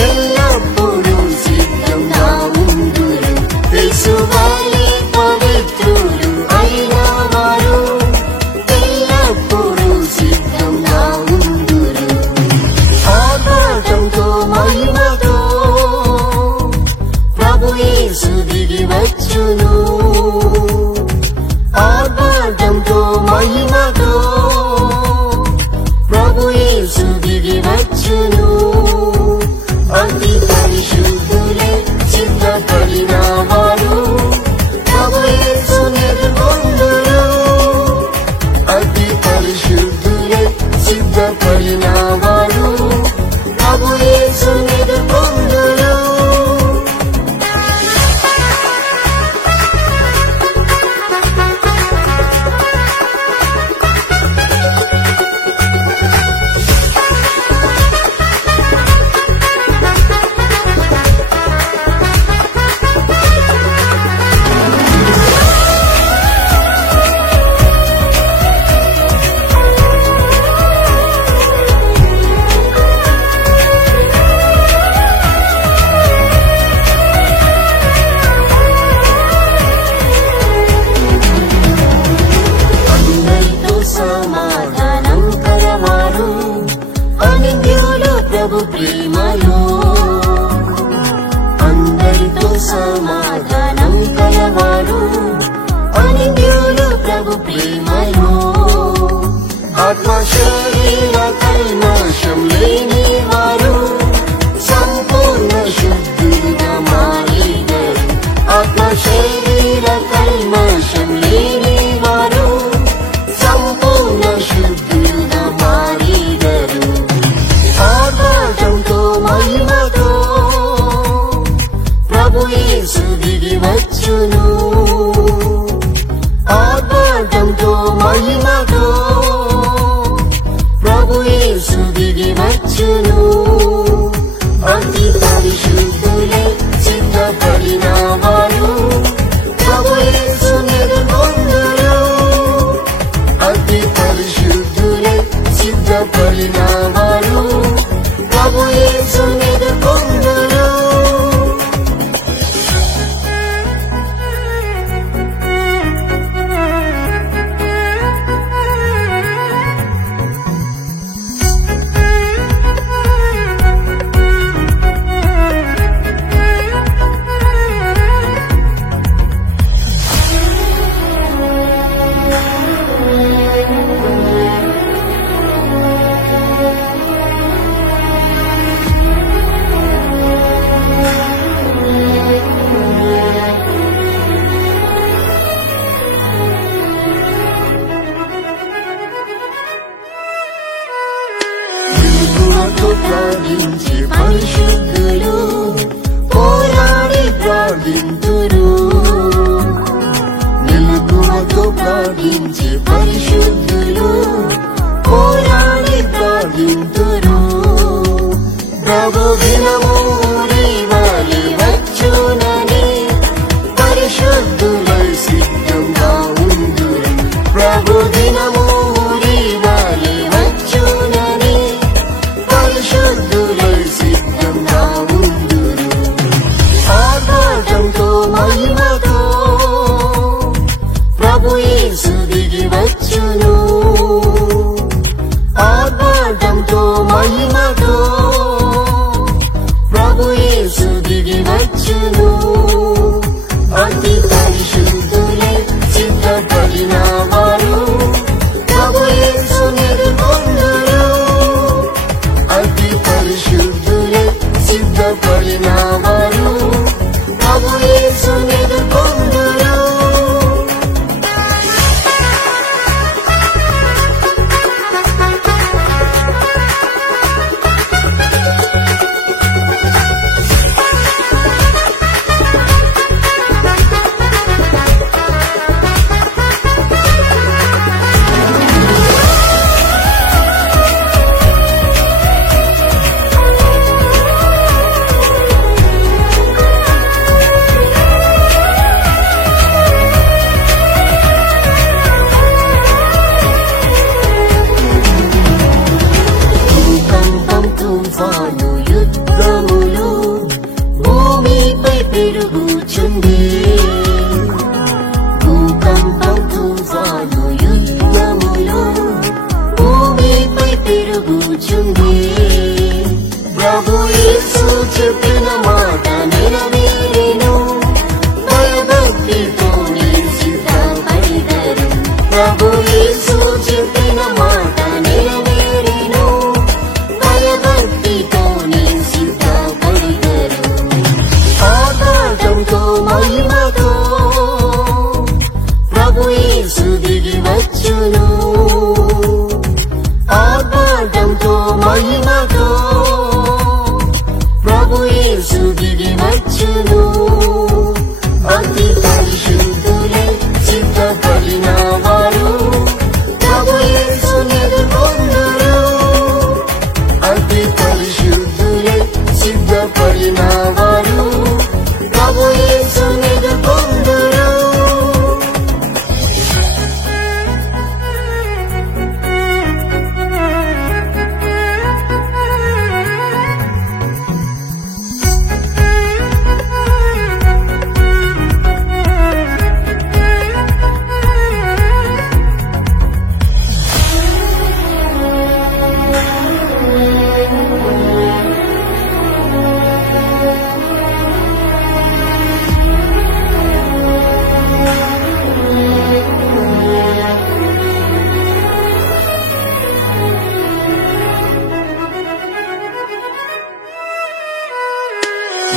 ఎల్లప్పుడూ సిద్ధంగా ఉందురు యేసువలే పవిత్రులు అయిన వారు ఎల్లప్పుడూ సిద్ధంగా ఉందురు ఆర్భాటంతో మహిమతో ప్రభు యేసు దిగి వచ్చును ఆర్భాటంతో మహిమతో ప్రభు యేసు దిగి వచ్చును అతి పరిశుద్ధులే సిద్ధపడిన వారు ప్రభు యేసుని ఎదుర్కొందురు అతి పరిశుద్ధులే సిద్ధపడిన వారు ప్రభు యేసుని ఎదుర్కొందురు ప్రభు ప్రేమలో అందరితో సమాధానం కలవారు అనింద్యులు ప్రభు ప్రేమలో ఆత్మ శరీర కల్మషం లేని వారు సంపూర్ణ శుద్ధులుగా మారేదరు ఆత్మ శరీర కల్మషం లేని వారు సంపూర్ణ శుద్ధులుగా మారేదరు ఆర్భాటంతో మహిమతో ప్రభు యేసు దిగి వచ్చును ఆర్భాటంతో మహిమతో ప్రభు యేసు దిగి వచ్చును అతి పరిశుద్ధులే సిద్ధపడిన వారు ప్రభు యేసుని ఎదుర్కొందురు అతి పరిశుద్ధులే సిద్ధపడిన వారు ప్రభు యేసుని ఎదుర్కొందురు ప్రార్థించి పరిశుద్ధులు పోరాడి ప్రార్థింతురు మెలకువతో ప్రార్థించి పరిశుద్ధులు పోరాడి ప్రార్థింతురు ప్రభు దినము ఊరివాలి వచ్చునని పరిశుద్ధులై సిద్ధంగా ఉందురు. ప్రభు దినము ఊరివాలి వచ్చునని పరిశుద్ధులై సిద్ధంగా ఉందురు. ఆర్భాటంతో మహిమతో ప్రభు యేసు దిగి వచ్చును. ఆర్భాటంతో మహిమతో ప్రభు యేసు దిగి వచ్చును. అతి పరిశుద్ధులై సిద్ధపడిన వారు ప్రభు యేసుని ఎదుర్కొందురు. అతి పరిశుద్ధులై సిద్ధపడిన వారు ప్రభు యేసుని ఎదుర్కొందురు. తుఫాను యుద్ధములు భూమిపై పెరుగుచుంది. భూకంపం తుఫాను యుద్ధములు భూమిపై పెరుగుచుంది. ప్రభు యేసు చెప్పిన మాట నెరవేరెను. భయభక్తితోనే సిద్ధపడిదరు. ప్రభు యేసు చెప్పిన మాట నెరవేరెను. భయభక్తితోనే సిద్ధపడిదరు. ఆర్భాటంతో మహిమతో ప్రభు యేసు దిగి వచ్చును. ఆర్భాటంతో మహిమతో ప్రభు యేసు దిగి వచ్చును. అతి పరిశుద్ధులై సిద్ధపడిన వారు ప్రభు యేసుని ఎదుర్కొందురు. అతి పరిశుద్ధులై సిద్ధపడిన వారు ప్రభు యేసుని ఎదుర్కొందురు.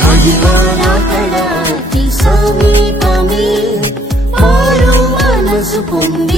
మహిమానాకడ అతి సమీపమే మారు మనసు పొందు.